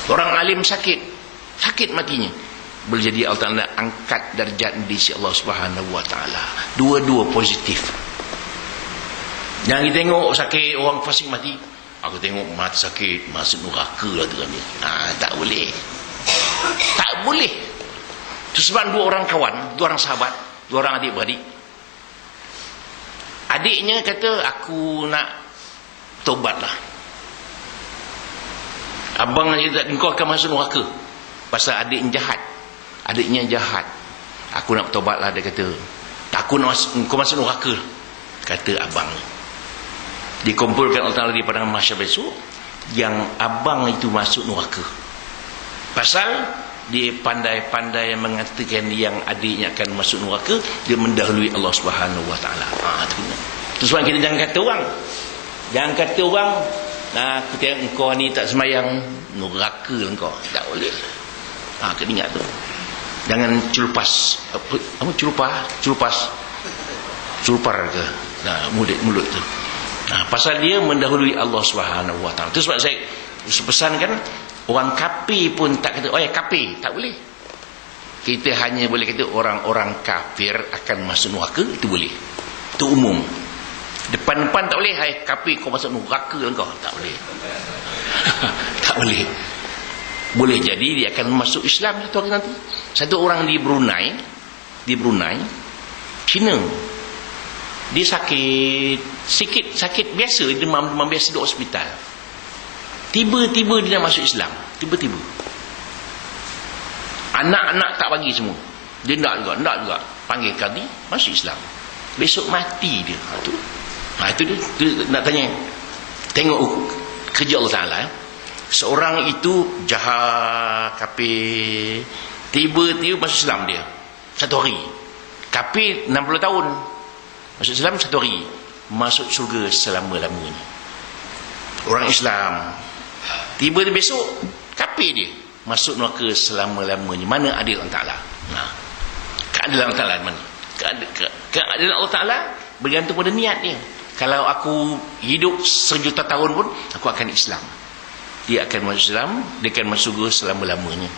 Orang alim sakit matinya. Boleh jadi Allah Ta'ala nak angkat darjat di sisi Allah Subhanahu Wa Ta'ala. Dua-dua positif. Jangan kita tengok sakit orang fasik mati, aku tengok mati sakit masuk neraka lah tu kan dia. Tak boleh. Tak boleh. Itu sebab 2 orang kawan, 2 orang sahabat, 2 orang adik-beradik. Adiknya kata, aku nak tobatlah. Abang kata, engkau akan masuk neraka pasal adiknya jahat. Aku nak tobatlah, dia kata. Takut engkau masuk neraka, kata abang. Dikumpulkan Allah Ta'ala di padang mahsyar besok, yang abang itu masuk neraka pasal dia pandai-pandai mengatakan yang adiknya akan masuk neraka, dia mendahului Allah Subhanahu Wa Ta'ala. Itu sebab kita jangan kata orang, aku tengok engkau ni tak semayang, neraka engkau. Tak boleh. Kena ingat tu. Jangan celupar ke mulut tu. Pasal dia mendahului Allah Subhanahu Wa Ta'ala. Itu sebab saya pesankan, orang kafir pun tak kata, kafir, tak boleh. Kita hanya boleh kata orang-orang kafir akan masuk neraka, itu boleh. Itu umum. Depan-depan tak boleh, kafir kau masuk neraka engkau, tak boleh. Tak boleh. Boleh jadi dia akan masuk Islam satu hari nanti. Satu orang di Brunei, Cina, dia sakit biasa, demam biasa di hospital. Tiba-tiba dia nak masuk Islam. Tiba-tiba. Anak-anak tak bagi semua. Dia nak juga. Panggil kadi, masuk Islam. Besok mati dia. Itu dia nak tanya. Tengok kerja Allah Ta'ala. Seorang itu jahat, kafir, tiba-tiba masuk Islam dia. 1 hari. Kafir 60 tahun. Masuk Islam 1 hari. Masuk syurga selama-lamanya. Orang Islam. Tiba-tiba besok, kafir dia. Masuk neraka selama-lamanya. Mana adil Allah Ta'ala? Keadilan Allah Ta'ala mana? Keadilan Allah Ta'ala bergantung pada niat dia. Kalau aku hidup 1,000,000 tahun pun, aku akan Islam. Dia akan masuk Islam, dia akan masuk syurga selama-lamanya.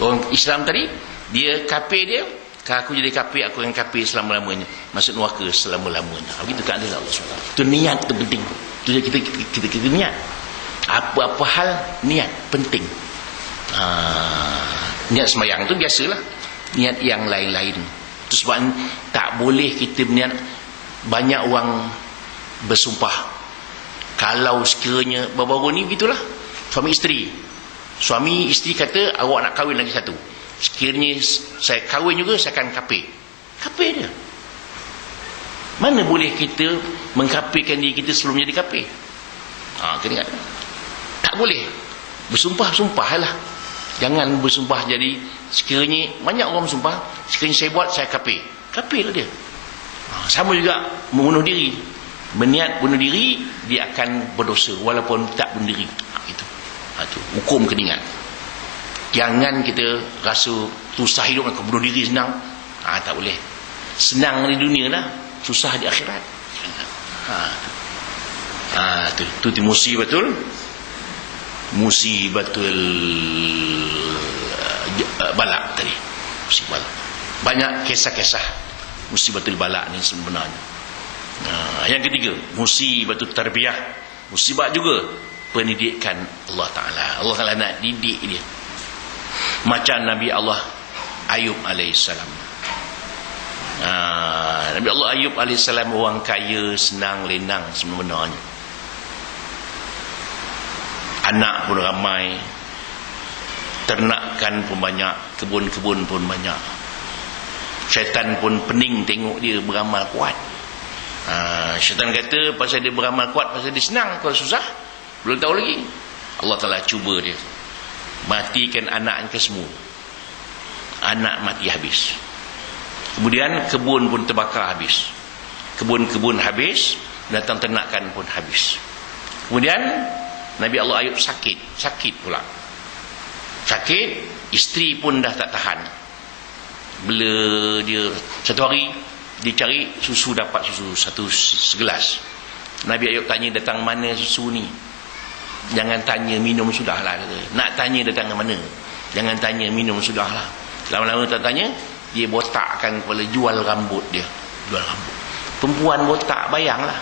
Orang Islam tadi, dia kafir dia, kalau aku jadi kafir, aku akan kafir selama-lamanya. Masuk neraka selama-lamanya. Begitu keadilan Allah SWT. Itu niat itu penting. Itu kita niat. Apa-apa hal, niat penting. Niat sembahyang itu biasalah. Niat yang lain-lain. Itu sebab tak boleh kita berniat. Banyak orang bersumpah. Kalau sekiranya baru-baru ni begitulah. Suami isteri kata, awak nak kahwin lagi satu. Sekiranya saya kahwin juga, saya akan kafir. Kafir dia. Mana boleh kita mengkafirkan diri kita sebelum jadi kafir? Kena ingat. Tak boleh. Bersumpah lah. Jangan bersumpah jadi sekiranya banyak orang bersumpah, sekiranya saya buat saya kafir. Kafir lah dia. Sama juga membunuh diri. Berniat bunuh diri, dia akan berdosa walaupun tak bunuh diri. Itu. Itu hukum kena ingat. Jangan kita rasa susah hidup nak bunuh diri senang. Tak boleh. Senang di dunia lah, susah di akhirat. Tu musibatul balak tadi. Musibah. Banyak kisah-kisah musibatul balak ni sebenarnya. Yang ketiga, musibatul tarbiyah. Musibah juga pendidikan Allah Ta'ala. Allah Ta'ala nak didik dia. Macam Nabi Allah Ayub alaihissalam. Nabi Allah Ayub alaihissalam orang kaya, senang, lenang sebenarnya. Anak pun ramai, ternakan pun banyak, kebun-kebun pun banyak. Syaitan pun pening tengok dia beramal kuat. Syaitan kata pasal dia beramal kuat, pasal dia senang, kalau susah belum tahu lagi. Allah Ta'ala cuba dia, matikan anak ke semua. Anak mati habis. Kemudian kebun pun terbakar habis. Kebun-kebun habis, datang ternakan pun habis. Kemudian Nabi Allah Ayub sakit pula. Sakit, isteri pun dah tak tahan. Bila dia satu hari dia cari susu, dapat susu satu segelas. Nabi Ayub tanya, datang mana susu ni? Jangan tanya, minum sudahlah. Nak tanya datang ke mana? Jangan tanya, minum sudahlah. Lama-lama tak tanya, dia botakkan kepala, jual rambut dia. Jual rambut. Perempuan botak, bayanglah.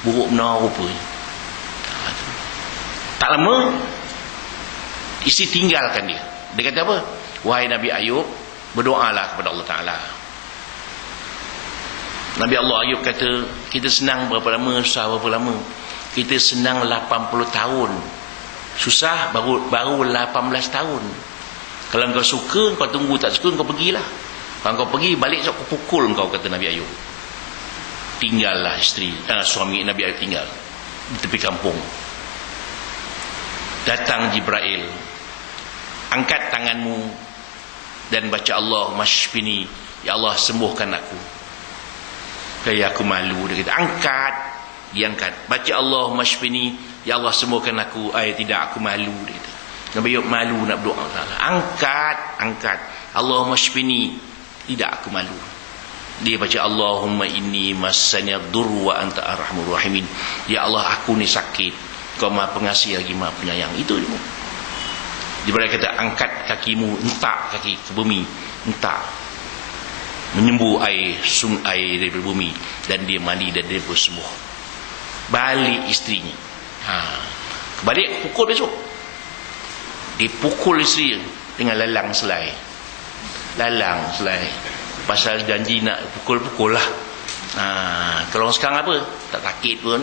Buruk benar rupanya. Tak lama, isteri tinggalkan dia. Dia kata apa? Wahai Nabi Ayub, berdoalah kepada Allah Ta'ala. Nabi Allah Ayub kata, kita senang berapa lama, susah berapa lama. Kita senang 80 tahun. Susah baru 18 tahun. Kalau kau suka, kau tunggu, tak suka, kau pergilah. Kalau kau pergi, balik kau pukul kau, kata Nabi Ayub. Tinggallah suami Nabi Ayub tinggal di tepi kampung. Datang Jibril, angkat tanganmu dan baca Allah mashfini, ya Allah sembuhkan aku. Kayak aku malu, dia kata angkat, diangkat, baca Allah mashfini, ya Allah sembuhkan aku. Tidak, aku malu, dia kata. Nabi Ayub malu nak berdoa. Angkat Allah mashfini, tidak, aku malu. Dia baca Allahumma inni massani ad-durr wa anta arhamur rahimin, ya Allah aku ni sakit, Kau Maha Pengasih lagi Maha Penyayang. Itu dia. Dia kata angkat kakimu, hentak kaki ke bumi, hentak, menyembuh air dari bumi, dan dia mandi dan dia bersembuh. Balik isterinya. Balik pukul besok. Dia pukul isteri dengan lalang selai. Pasal janji nak pukul lah. Kalau sekarang apa? Tak sakit pun.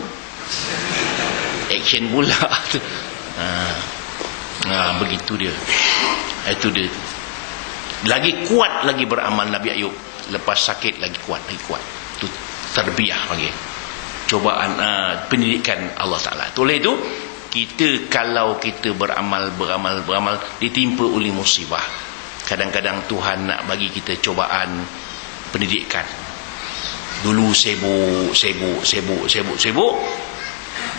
Action pula. Begitu dia. Itu dia. Lagi kuat lagi beramal Nabi Ayub. Lepas sakit lagi kuat. Itu tarbiyah lagi. Cobaan pendidikan Allah Ta'ala. Oleh itu, kita kalau kita beramal ditimpa oleh musibah, kadang-kadang Tuhan nak bagi kita cobaan pendidikan. Dulu sibuk,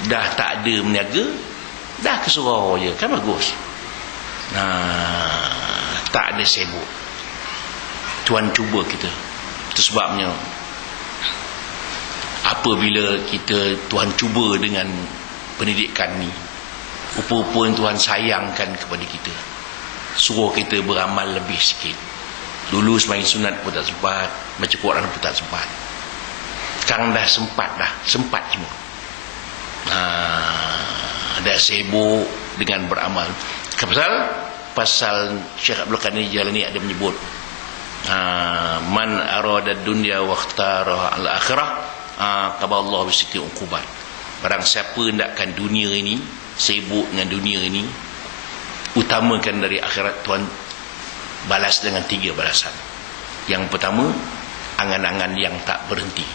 dah tak ada meniaga, dah ke surau je, kan bagus. Tak ada sibuk. Tuhan cuba kita. Itu sebabnya apabila Tuhan cuba dengan pendidikan ni, rupa-rupa Tuhan sayangkan kepada kita, suruh kita beramal lebih sikit. Dulu sembahyang sunat pun tak sempat, baca Quran pun tak sempat. Sekarang dah sempat semua. Dah sibuk dengan beramal. Pasal Syekh Abdul Qadir Jalani ada menyebut, man arada dunya wa ikhtara al-akhirah qaballahu bi sitti uqubat. Barang siapa hendakkan dunia ini, sibuk dengan dunia ini, utamakan dari akhirat, Tuhan balas dengan 3 balasan. Yang pertama, angan-angan yang tak berhenti.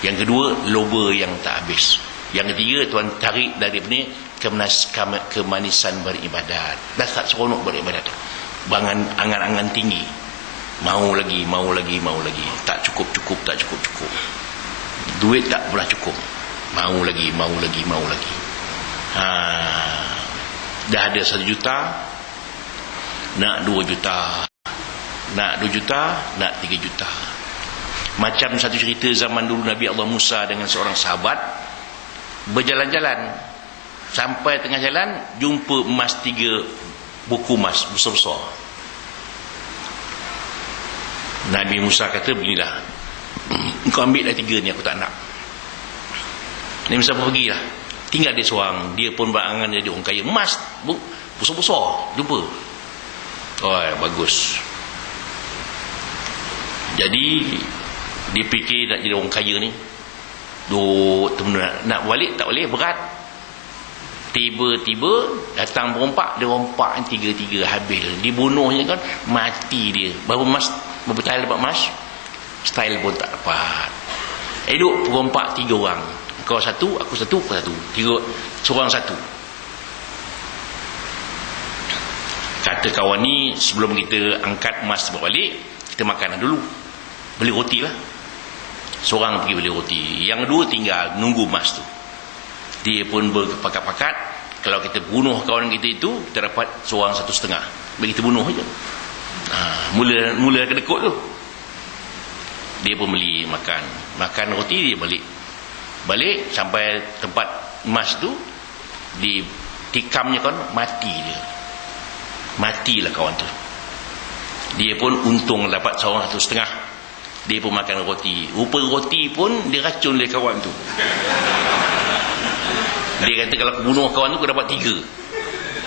Yang kedua, loba yang tak habis. Yang ketiga, tuan tarik dari ni kemanisan beribadat. Dah tak seronok beribadat. Angan-angan tinggi. Mau lagi. Tak cukup. Duit tak pernah cukup. Mau lagi. Dah ada 1 juta, nak 2 juta. Nak 2 juta, nak 3 juta. Macam satu cerita zaman dulu Nabi Allah Musa dengan seorang sahabat berjalan-jalan, sampai tengah jalan jumpa emas 3 buku emas besar-besar. Nabi Musa kata, beginilah, engkau ambil dah 3 ni, aku tak nak. Nabi Musa pun pergilah, tinggal dia seorang. Dia pun berangan jadi orang kaya. Emas besar-besar jumpa. Oh, bagus. Jadi dia fikir nak jadi orang kaya ni, nak balik tak boleh, berat. Tiba-tiba datang perompak, dia rompak 3 habis. Dibunuhnya kan, mati dia. Berapa style dapat emas? Style pun tak dapat. Duduk perompak 3 orang. Kau 1, aku 1, kau 1. 3, seorang 1. Kata kawan ni, sebelum kita angkat emas bawa balik, kita makan dulu. Beli roti lah. Seorang pergi beli roti, yang 2 tinggal nunggu emas tu. Dia pun berpakat-pakat, kalau kita bunuh kawan kita itu, kita dapat seorang 1,5. Bagi kita bunuh je. Mula kedekut tu. Dia pun beli makan roti, dia balik sampai tempat emas tu, dikamnya kan, matilah kawan tu. Dia pun untung dapat seorang 1,5. Dia pun makan roti. Rupa roti pun diracun oleh kawan tu. Dia kata, kalau aku bunuh kawan tu, aku dapat 3.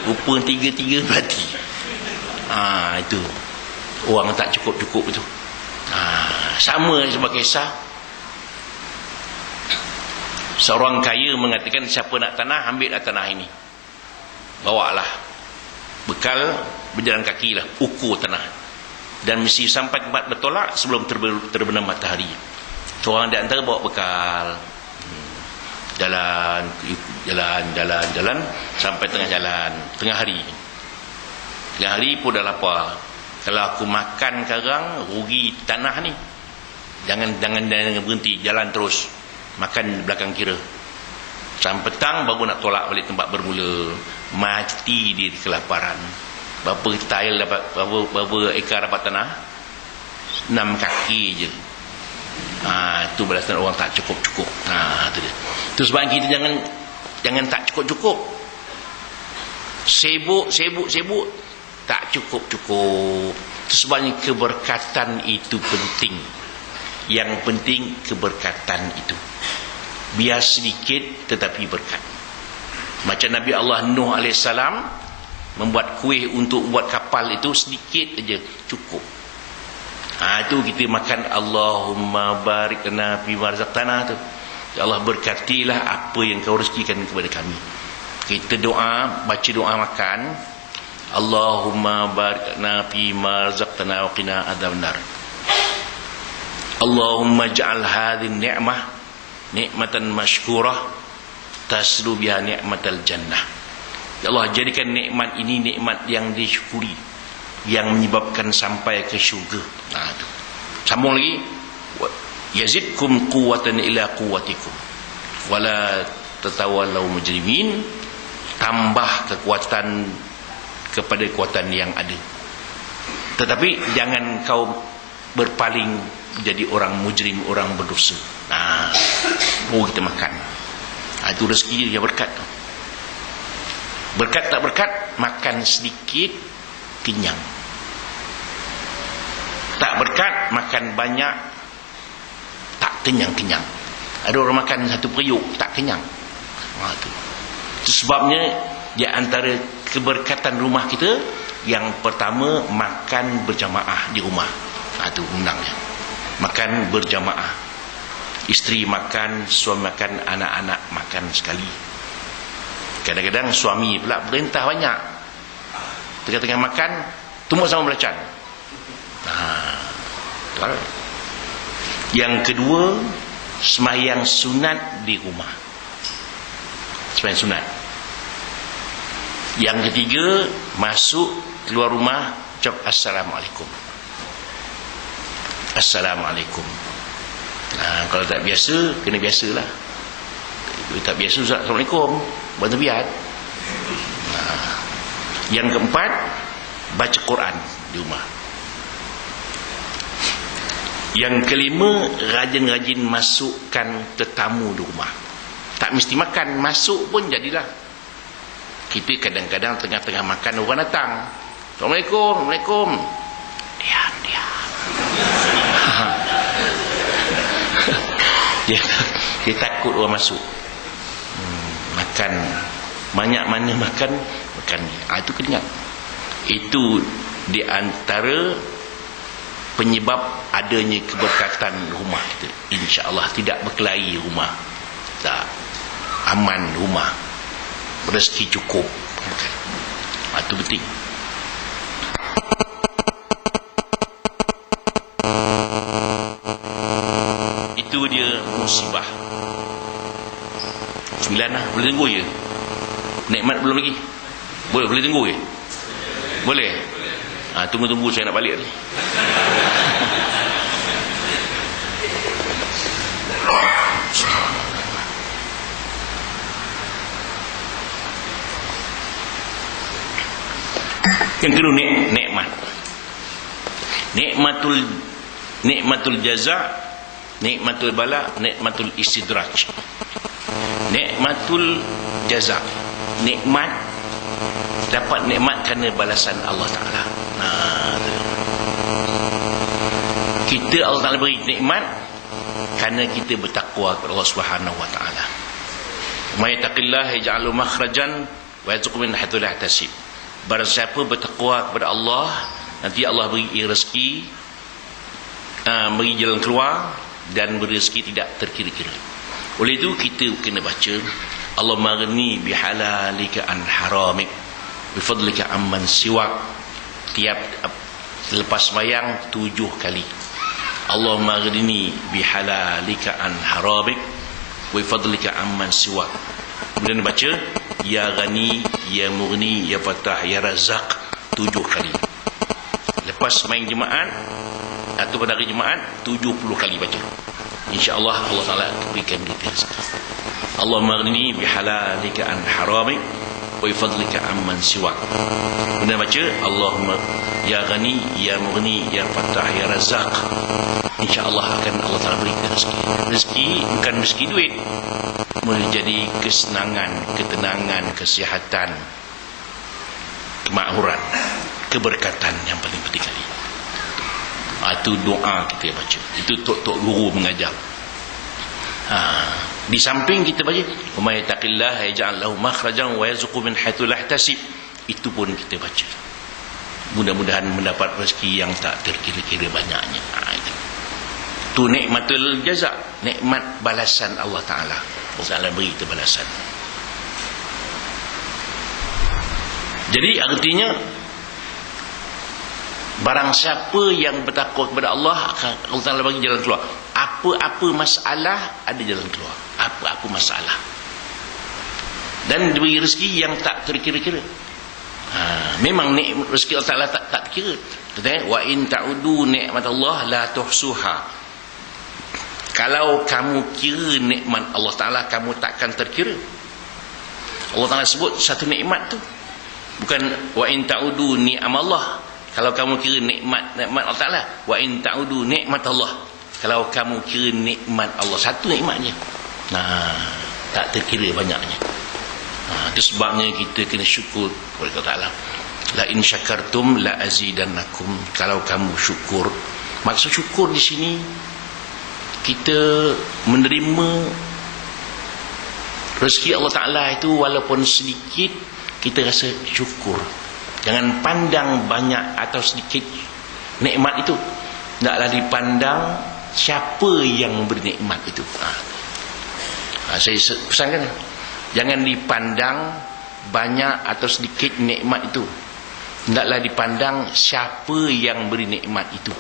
Rupa 3 mati. Itu orang tak cukup tu. Sama sebagai kisah. Seorang kaya mengatakan, siapa nak tanah, ambillah tanah ini, bawalah. Bekal berjalan kaki lah, ukur tanah. Dan mesti sampai tempat bertolak sebelum terbenam matahari. Seorang di antara bawa bekal, jalan sampai tengah hari pun dah lapar. Kalau aku makan sekarang, rugi tanah ni. Jangan berhenti, jalan terus, makan belakang kira. Sampai petang baru nak tolak balik tempat bermula. Mati dia kelaparan. Berapa tile dapat, berapa ekar dapat tanah? 6 kaki je. Itu balasan orang tak cukup. Itu dia. Itu sebab kita jangan tak cukup. Sibuk, tak cukup. Itu sebabnya keberkatan itu penting. Yang penting keberkatan itu. Biar sedikit tetapi berkat. Macam Nabi Allah Nuh alaihissalam membuat kuih untuk buat kapal itu, sedikit aja cukup. Itu kita makan Allahumma barik lana fi ma razaqtana tu. Ya Allah, berkatilah apa yang kau rezekikan kepada kami. Kita baca doa makan, Allahumma barik lana fi ma razaqtana wa qina adzabannar. Allahumma ja'al hadhihi ni'mah ni'matan mashkurah taslu biha ni'matal jannah. Ya Allah, jadikan nikmat ini nikmat yang disyukuri, yang menyebabkan sampai ke syurga. Itu. Sambung lagi. Yazidkum quwwatan ila quwwatikum wala tatawallau mujrimin. Tambah kekuatan kepada kekuatan yang ada. Tetapi jangan kau berpaling jadi orang mujrim, orang berdosa. Baru kita makan. Itu rezeki dia berkat. Berkat tak berkat, makan sedikit kenyang. Tak berkat, makan banyak tak kenyang-kenyang. Ada orang makan 1 periuk tak kenyang. Itu sebabnya di antara keberkatan rumah kita, yang pertama makan berjamaah di rumah. Itu undangnya. Makan berjamaah. Isteri makan, suami makan, anak-anak makan sekali. Kadang-kadang suami pula perintah banyak. Tengah-tengah makan, tumbuk sama belacan. Yang kedua, sembahyang sunat di rumah. Sembahyang sunat. Yang ketiga, masuk keluar rumah ucap Assalamualaikum. Assalamualaikum. Kalau tak biasa, kena biasalah. Kalau tak biasa, Assalamualaikum, buat tabiat. Yang keempat, baca Quran di rumah. Yang kelima, rajin-rajin masukkan tetamu di rumah. Tak mesti makan, masuk pun jadilah. Kita kadang-kadang tengah-tengah makan, orang datang. Assalamualaikum, Assalamualaikum. Diam. Dia takut orang masuk. Makan banyak mana makan ni. Itu kena ingat. Itu di antara penyebab adanya keberkatan rumah kita. InsyaAllah tidak berkelahi rumah. Tak. Aman rumah. Rezeki cukup. Itu penting. Itu dia musibah. 9 lah. Boleh tunggu je. Nikmat belum lagi. Boleh tunggu je. Boleh. Tunggu saya nak balik ni. Yang kedua, nikmat. Nikmatul jaza, nikmatul bala, nikmatul istidraj. Nikmatul jaza, nikmat, dapat nikmat kerana balasan Allah Ta'ala. Kita, Allah Ta'ala beri nikmat kerana kita bertakwa kepada Allah Subhanahu Wa Ta'ala. May yattaqillaha yaj'al makhrajan wa yarzuqhu min haitsu la yahtasib. Barang siapa bertakwa kepada Allah, nanti Allah beri rezeki, beri jalan keluar, dan beri rezeki tidak terkira-kira. Oleh itu kita kena baca Allahumma ghni bihalalika an haramik bifadlika amman siwak. Tiap selepas sembahyang 7 kali. Allahumma ghni bihalalika an haramik bifadlika amman siwak. Kemudian baca ya ghani, ya mughni, ya fatah, ya razak 7 kali. Lepas main jemaat atau pada hari jemaat 70 kali baca. InsyaAllah Allah Ta'ala berikan kita rezeki. Allahumma ghni bihalalika an haramik wa bifadlika amman siwak. Kemudian baca Allahumma ya ghani, ya mughni, ya fatah, ya razak. InsyaAllah akan Allah Ta'ala berikan rezeki. Rezeki bukan rezeki duit, menjadi kesenangan, ketenangan, kesihatan, kemakmuran, keberkatan yang paling penting kali. Itu doa kita baca. Itu tok-tok guru mengajar. Di samping kita baca may yattaqillaha yaj'al lahu makhrajan wa yarzuqhu min haitsu la yahtasib. Itu pun kita baca. Mudah-mudahan mendapat rezeki yang tak terkira-kira banyaknya. Itu nikmatul jaza, nikmat balasan Allah Ta'ala. Allah Ta'ala beri kita balasan. Jadi artinya barang siapa yang bertakwa kepada Allah, Allah Ta'ala bagi jalan keluar. Apa-apa masalah ada jalan keluar. Apa-apa masalah. Dan diberi rezeki yang tak terkira-kira. Memang rezeki Allah Ta'ala tak kira. Wa in ta'udu ni'matallah la tuhsuha. Kalau kamu kira nikmat Allah Ta'ala, kamu takkan terkira. Allah Ta'ala sebut satu nikmat tu, bukan wa in ta'udu ni'amallah. Kalau kamu kira nikmat Allah Ta'ala, wa in ta'udu nikmat Allah. Kalau kamu kira nikmat Allah, satu nikmatnya, tak terkira banyaknya. Itu sebabnya kita kena syukur kepada Allah Ta'ala. La in syakartum la azidannakum. Kalau kamu syukur, maksud syukur di sini kita menerima rezeki Allah Ta'ala itu walaupun sedikit, kita rasa syukur. Jangan pandang banyak atau sedikit nikmat itu. Taklah dipandang siapa yang beri nikmat itu. Saya pesankan, jangan dipandang banyak atau sedikit nikmat itu. Taklah dipandang siapa yang beri nikmat itu.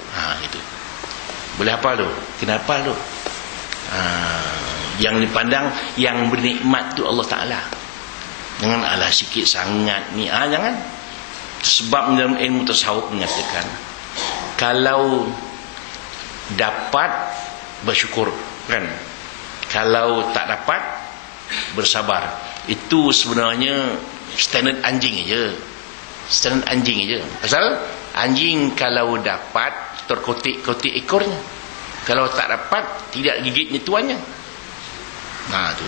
Itu boleh hafal tu. Kena hafal tu. Yang dipandang yang bernikmat tu Allah Ta'ala. Jangan alah sikit sangat ni. Jangan. Sebab dalam ilmu tasawuf mengatakan, kalau dapat bersyukur kan, kalau tak dapat bersabar. Itu sebenarnya standard anjing je. Standard anjing je. Pasal anjing kalau dapat terkotik-kotik ekornya, kalau tak dapat tidak gigitnya tuannya. Tu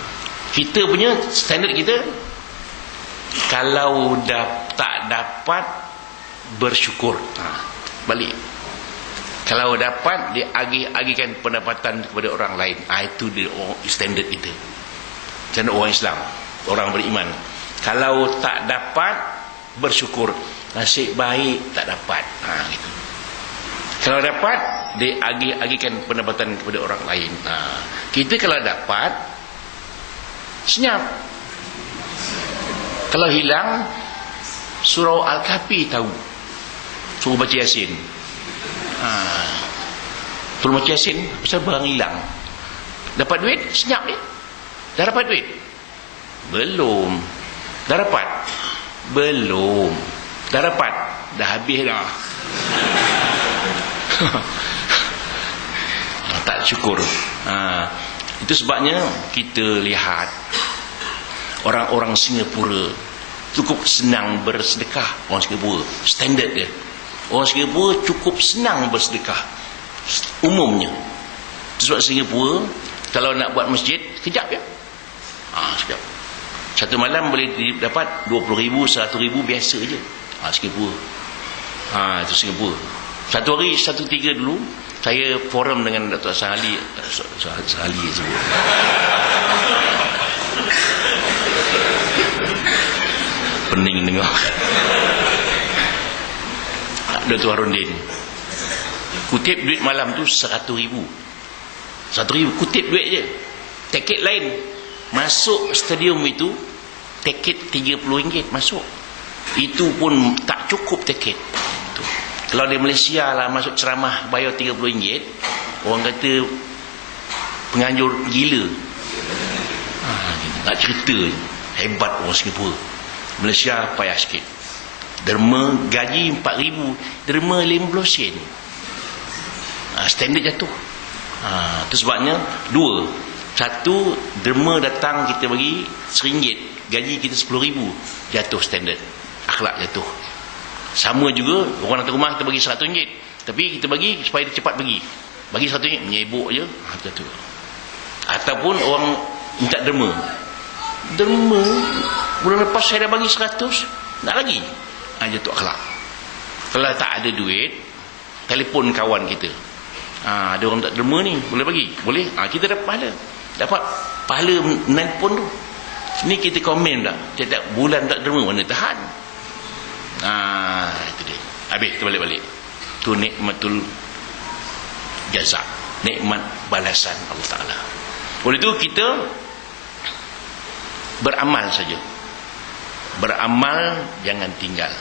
kita punya standard kita, kalau tak dapat bersyukur. Balik. Kalau dapat dia agihkan pendapatan kepada orang lain. Itu dia standard kita, standard orang Islam, orang beriman. Kalau tak dapat bersyukur, nasib baik tak dapat. Gitu. Kalau dapat dia agihkan pendapatan kepada orang lain. Kita kalau dapat senyap. Kalau hilang, surau Al-Kahfi tahu, suruh baca Yasin. Suruh baca Yasin pasal barang hilang. Dapat duit, senyap dia. Dah dapat duit? Belum. Dah dapat? Belum. Dah dapat? Dah habis dah. Tak syukur. Itu sebabnya kita lihat orang-orang Singapura cukup senang bersedekah. Orang Singapura standard dia, orang Singapura cukup senang bersedekah umumnya. Sebab Singapura kalau nak buat masjid kejap je. Sekejap. Satu malam boleh dapat 20,000, 100,000 biasa je. Singapura. Itu Singapura. Satu hari 1.3 dulu saya forum dengan Datuk Hassan Ali. Ali sebut. Pening dengar. Datuk Harundin kutip duit malam tu 100,000. 100,000 kutip duit je. Tiket lain masuk stadium itu, tiket RM30 masuk. Itu pun tak cukup tiket. Kalau di Malaysia lah masuk ceramah bayar RM30, orang kata penganjur gila. Nak cerita hebat orang Singapura. Malaysia payah sikit. Derma gaji RM4,000, derma RM15. Standard jatuh. Itu sebabnya dua. Satu, derma datang kita bagi RM1, gaji kita RM10,000, jatuh standard. Akhlak jatuh. Sama juga orang datang rumah kita bagi RM100, tapi kita bagi supaya dia cepat bagi RM100, menyebuk je. Jatuh. Ataupun orang minta derma, bulan lepas saya dah bagi 100, nak lagi. Jatuh akhlak. Kalau tak ada duit, telefon kawan kita, ada orang tak derma ni, boleh bagi? Boleh. Kita dapat pahala menelpon tu. Ni kita komen tak, setiap bulan tak derma, mana tahan. Itu dia. Habis kita balik. Tu nikmatul jaza, nikmat balasan Allah Ta'ala. Oleh itu kita beramal saja. Beramal jangan tinggal.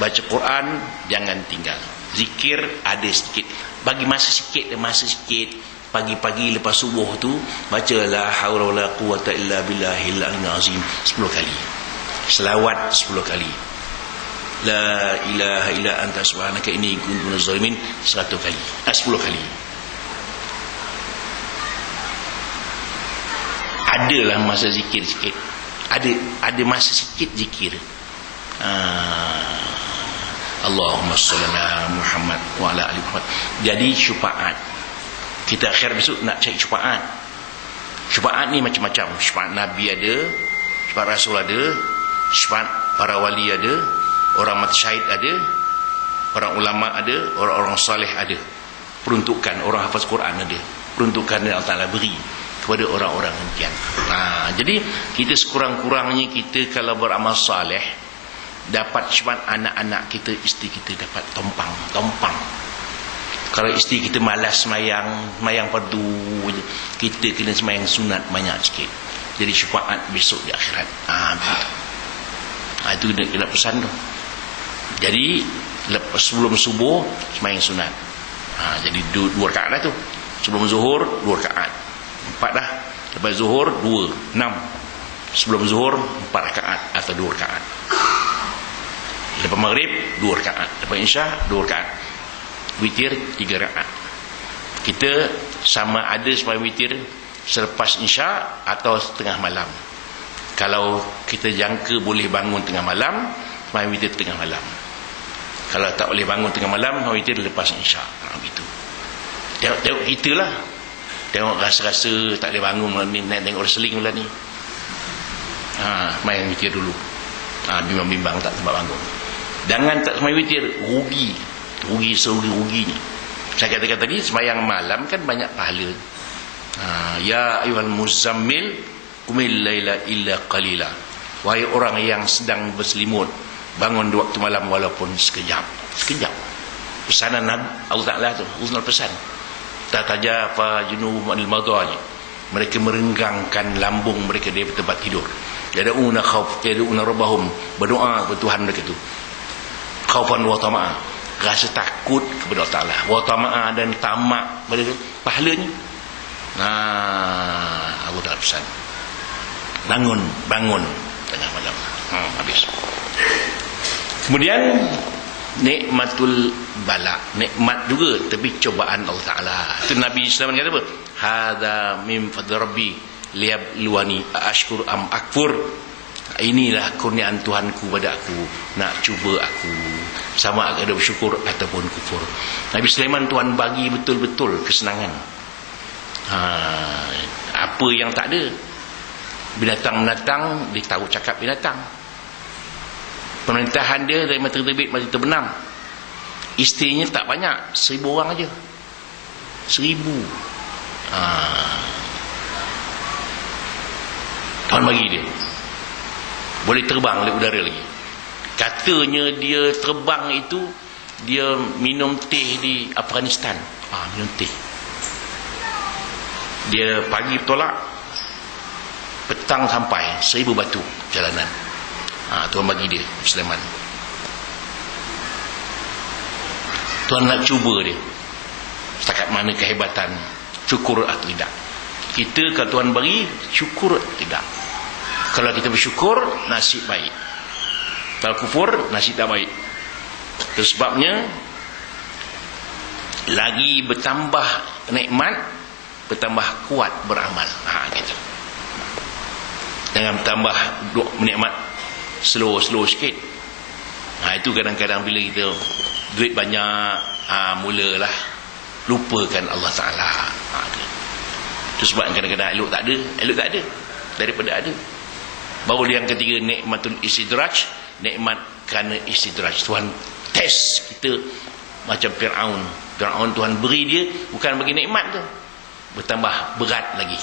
Baca Quran jangan tinggal. Zikir ada sikit. Bagi masa sikit. Pagi-pagi lepas subuh tu baca la haula wala quwata illa billahil azim 10 kali. Selawat 10 kali. La ilaha illa anta subhanaka inni kuntu minaz zalimin 100 kali. 10 kali. Adalah masa zikir sikit. Ada masa sikit zikir. Allahumma shalli ala Muhammad wa ala ali Muhammad. Jadi syafaat. Kita akhir besok nak cari syafaat. Syafaat ni macam-macam. Syafaat Nabi ada, syafaat Rasul ada, syafaat para wali ada, orang mati syahid ada, orang ulama ada, orang-orang salih ada. Peruntukan orang hafaz Quran ada. Peruntukan yang Allah Ta'ala beri kepada orang-orang demikian. Jadi kita sekurang-kurangnya kita kalau beramal saleh, dapat syafaat anak-anak kita, isteri kita dapat tompang. Kalau isteri kita malas semayang fardu, kita kena semayang sunat banyak sikit. Jadi syafaat besok di akhirat. Itu kena pesan tu. Jadi sebelum subuh semayang sunat. Jadi 2 rakaat lah tu. Sebelum zuhur 2 rakaat. 4 dah. Lepas zuhur 2, 6. Sebelum zuhur 4 rakaat atau 2 rakaat. Lepas maghrib 2 rakaat. Lepas isya 2 rakaat. Witir 3 rakaat. Kita sama ada sembahyang witir selepas isya atau tengah malam. Kalau kita jangka boleh bangun tengah malam, sembahyang witir tengah malam. Kalau tak boleh bangun tengah malam, sembahyang witir lepas isya. Begitu. Tengok kita lah. Tengok rasa-rasa tak boleh bangun ni, nak tengok wrestling pula ni. Main witir dulu. Bimbang-bimbang tak sempat bangun. Jangan tak sembahyang witir, rugi serugi-ruginya. Saya katakan tadi, sembahyang malam kan banyak pahala. Ya ayyuhal muzammil qumil laila illa qalila. Wahai orang yang sedang berselimut, bangun di waktu malam walaupun sekejap. Pesanan Allah Ta'ala tu, uznal pesan. Tatajafa junubuhum madani. Mereka merenggangkan lambung mereka dari tempat tidur. Yad'una rabbahum, berdoa kepada Tuhan mereka tu. Khaufan wa tama'a, rasa takut kepada Allah Ta'ala. Wa tama'a, dan tamak pada pahalanya. Allah Ta'ala pesan. Bangun tengah malam. Habis. Kemudian nikmatul bala, nikmat juga tapi cobaan Allah Ta'ala. Itu Nabi SAW kata apa? Hadza min fadli rabbi liyabluwani ashkur am akfur. Inilah kurniaan Tuhanku pada aku, nak cuba aku sama ada bersyukur ataupun kufur. Nabi Sulaiman Tuhan bagi betul-betul kesenangan. Apa yang tak ada, binatang-binatang dia tahu cakap binatang. Pemerintahan dia dari matahari terbit matahari terbenam. Isterinya tak banyak, 1000 orang aja. 1000. Tuhan bagi dia. Boleh terbang oleh udara lagi. Katanya dia terbang itu, dia minum teh di Afghanistan. Minum teh. Dia pagi bertolak, petang sampai 1000 batu jalanan. Tuhan bagi dia Sulaiman. Tuhan nak cuba dia setakat mana kehebatan, syukur atau tidak. Kita kalau Tuhan bagi, syukur atau tidak. Kalau kita bersyukur, nasib baik. Kalau kufur, nasib tak baik. Itu sebabnya lagi bertambah nikmat, bertambah kuat beramal. Gitu. Jangan bertambah nikmat slow sikit. Itu kadang-kadang bila kita duit banyak, mulalah lupakan Allah Ta'ala. Itu sebab kadang-kadang elok tak ada daripada ada. Baru yang ketiga, nikmatul istidraj, nikmat kerana istidraj. Tuhan test kita macam Fir'aun. Tuhan beri dia bukan bagi nikmat tu, bertambah berat lagi.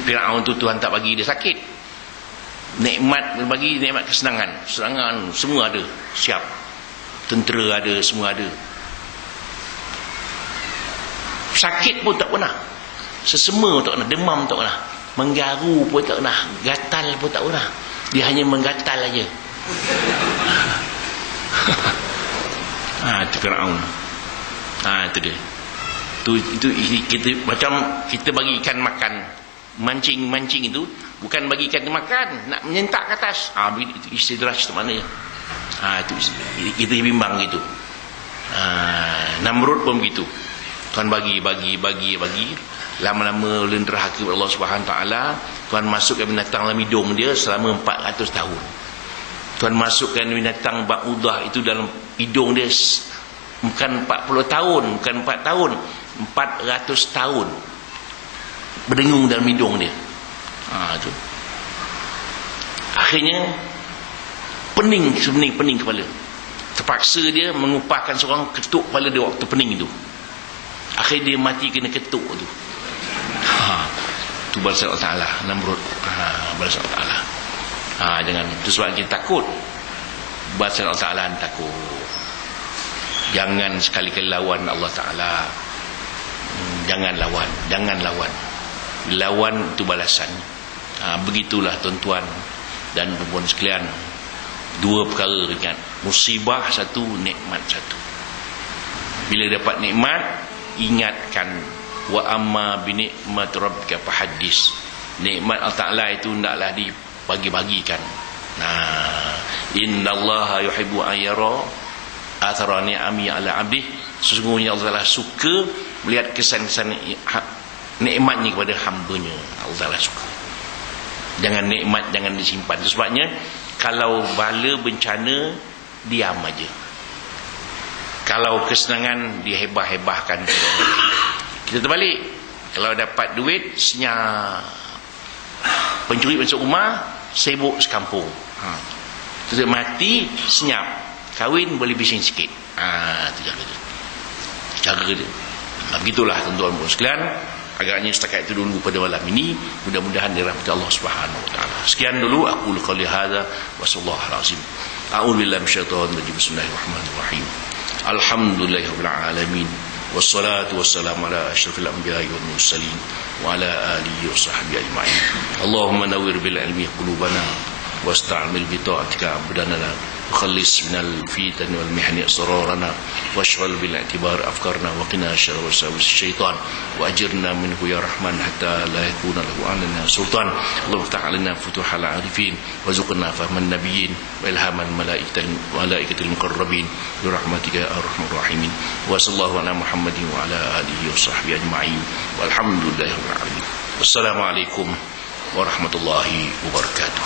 Fir'aun tu Tuhan tak bagi dia sakit. Nikmat bagi nikmat kesenangan, semua ada, siap. Tentera ada, semua ada. Sakit pun tak pernah, sesema tak pernah, demam tak pernah, menggaru pun tak pernah, gatal pun tak pernah. Dia hanya menggatal aja. Itu Fir'aun. Itu dia. Itu kita macam kita bagi ikan makan, mancing itu bukan bagi ikan makan, nak menyentak ke atas. Istidraj tu maknanya. Itu kita bimbang gitu. Namrud pun begitu. Tuhan bagi. Lama-lama lenderhaka kepada Allah Subhanahu Taala. Tuhan masukkan binatang dalam hidung dia selama 400 tahun. Tuhan masukkan binatang ba'udah itu dalam hidung dia bukan 40 tahun, bukan 4 tahun, 400 tahun berdengung dalam hidung dia. Itu. Akhirnya pening kepala. Terpaksa dia mengupahkan seorang ketuk kepala dia waktu pening itu. Akhirnya dia mati kena ketuk tu. Itu balasan Allah Ta'ala. Namrud. Balasan Allah Ta'ala. Jangan. Itu sebab kita takut. Balasan Allah Ta'ala takut. Jangan sekali-kali lawan Allah Ta'ala. Jangan lawan. Lawan itu balasan. Begitulah tuan-tuan dan puan sekalian. Dua perkara ingat. Musibah satu, nikmat satu. Bila dapat nikmat, ingatkan wa amma bi nikmat rabbika fahaddis. Nikmat Allah Taala itu hendaklah dibagi-bagikan. Nah, innallaha yuhibbu an yara athara ni'ami ala 'abdih. Sesungguhnya Allah Taala suka melihat kesan-kesan nikmatnya kepada hamba-Nya. Allah Taala suka. Jangan nikmat jangan disimpan. Itu sebabnya kalau bala bencana diam aja. Kalau kesenangan dihebah-hebahkan. Kita terbalik. Kalau dapat duit senyap. Pencuri masuk rumah sibuk sekampung. Terus mati senyap. Kahwin boleh bising sikit. Itu jaga dia. Jaga dia. Begitulah tuan-tuan dan sekalian. Agaknya setakat itu dulu pada malam ini. Mudah-mudahan dirahmati Allah Subhanahu wa taala. Sekian dulu aku qouli hadza wa sallallahu alaihi wasallam. A'udzu billahi minasyaitonir rajim. Bismillahirrahmanirrahim. Alhamdulillahirabbil alamin. Wassalatu wassalamu ala asyrafil anbiya'i wal mursalin wa ala alihi washabbihi ajma'in. Allahumma nawwir bil ilmi qulubana wasta'mil bi ta'atika abdana. وخلص من الفتن والمحن أسرارنا واشغل بالاعتبار أفكارنا وقنا شر وساوس الشيطان وأجرنا منه يا رحمن حتى لا يكون له علينا سلطان. اللهم افتح علينا فتوح العارفين وارزقنا فهم النبيين وإلهام الملائكة المقربين برحمتك يا أرحم الراحمين. وصلى الله على محمد وعلى آله وصحبه أجمعين والحمد لله رب العالمين. والسلام عليكم ورحمة الله وبركاته.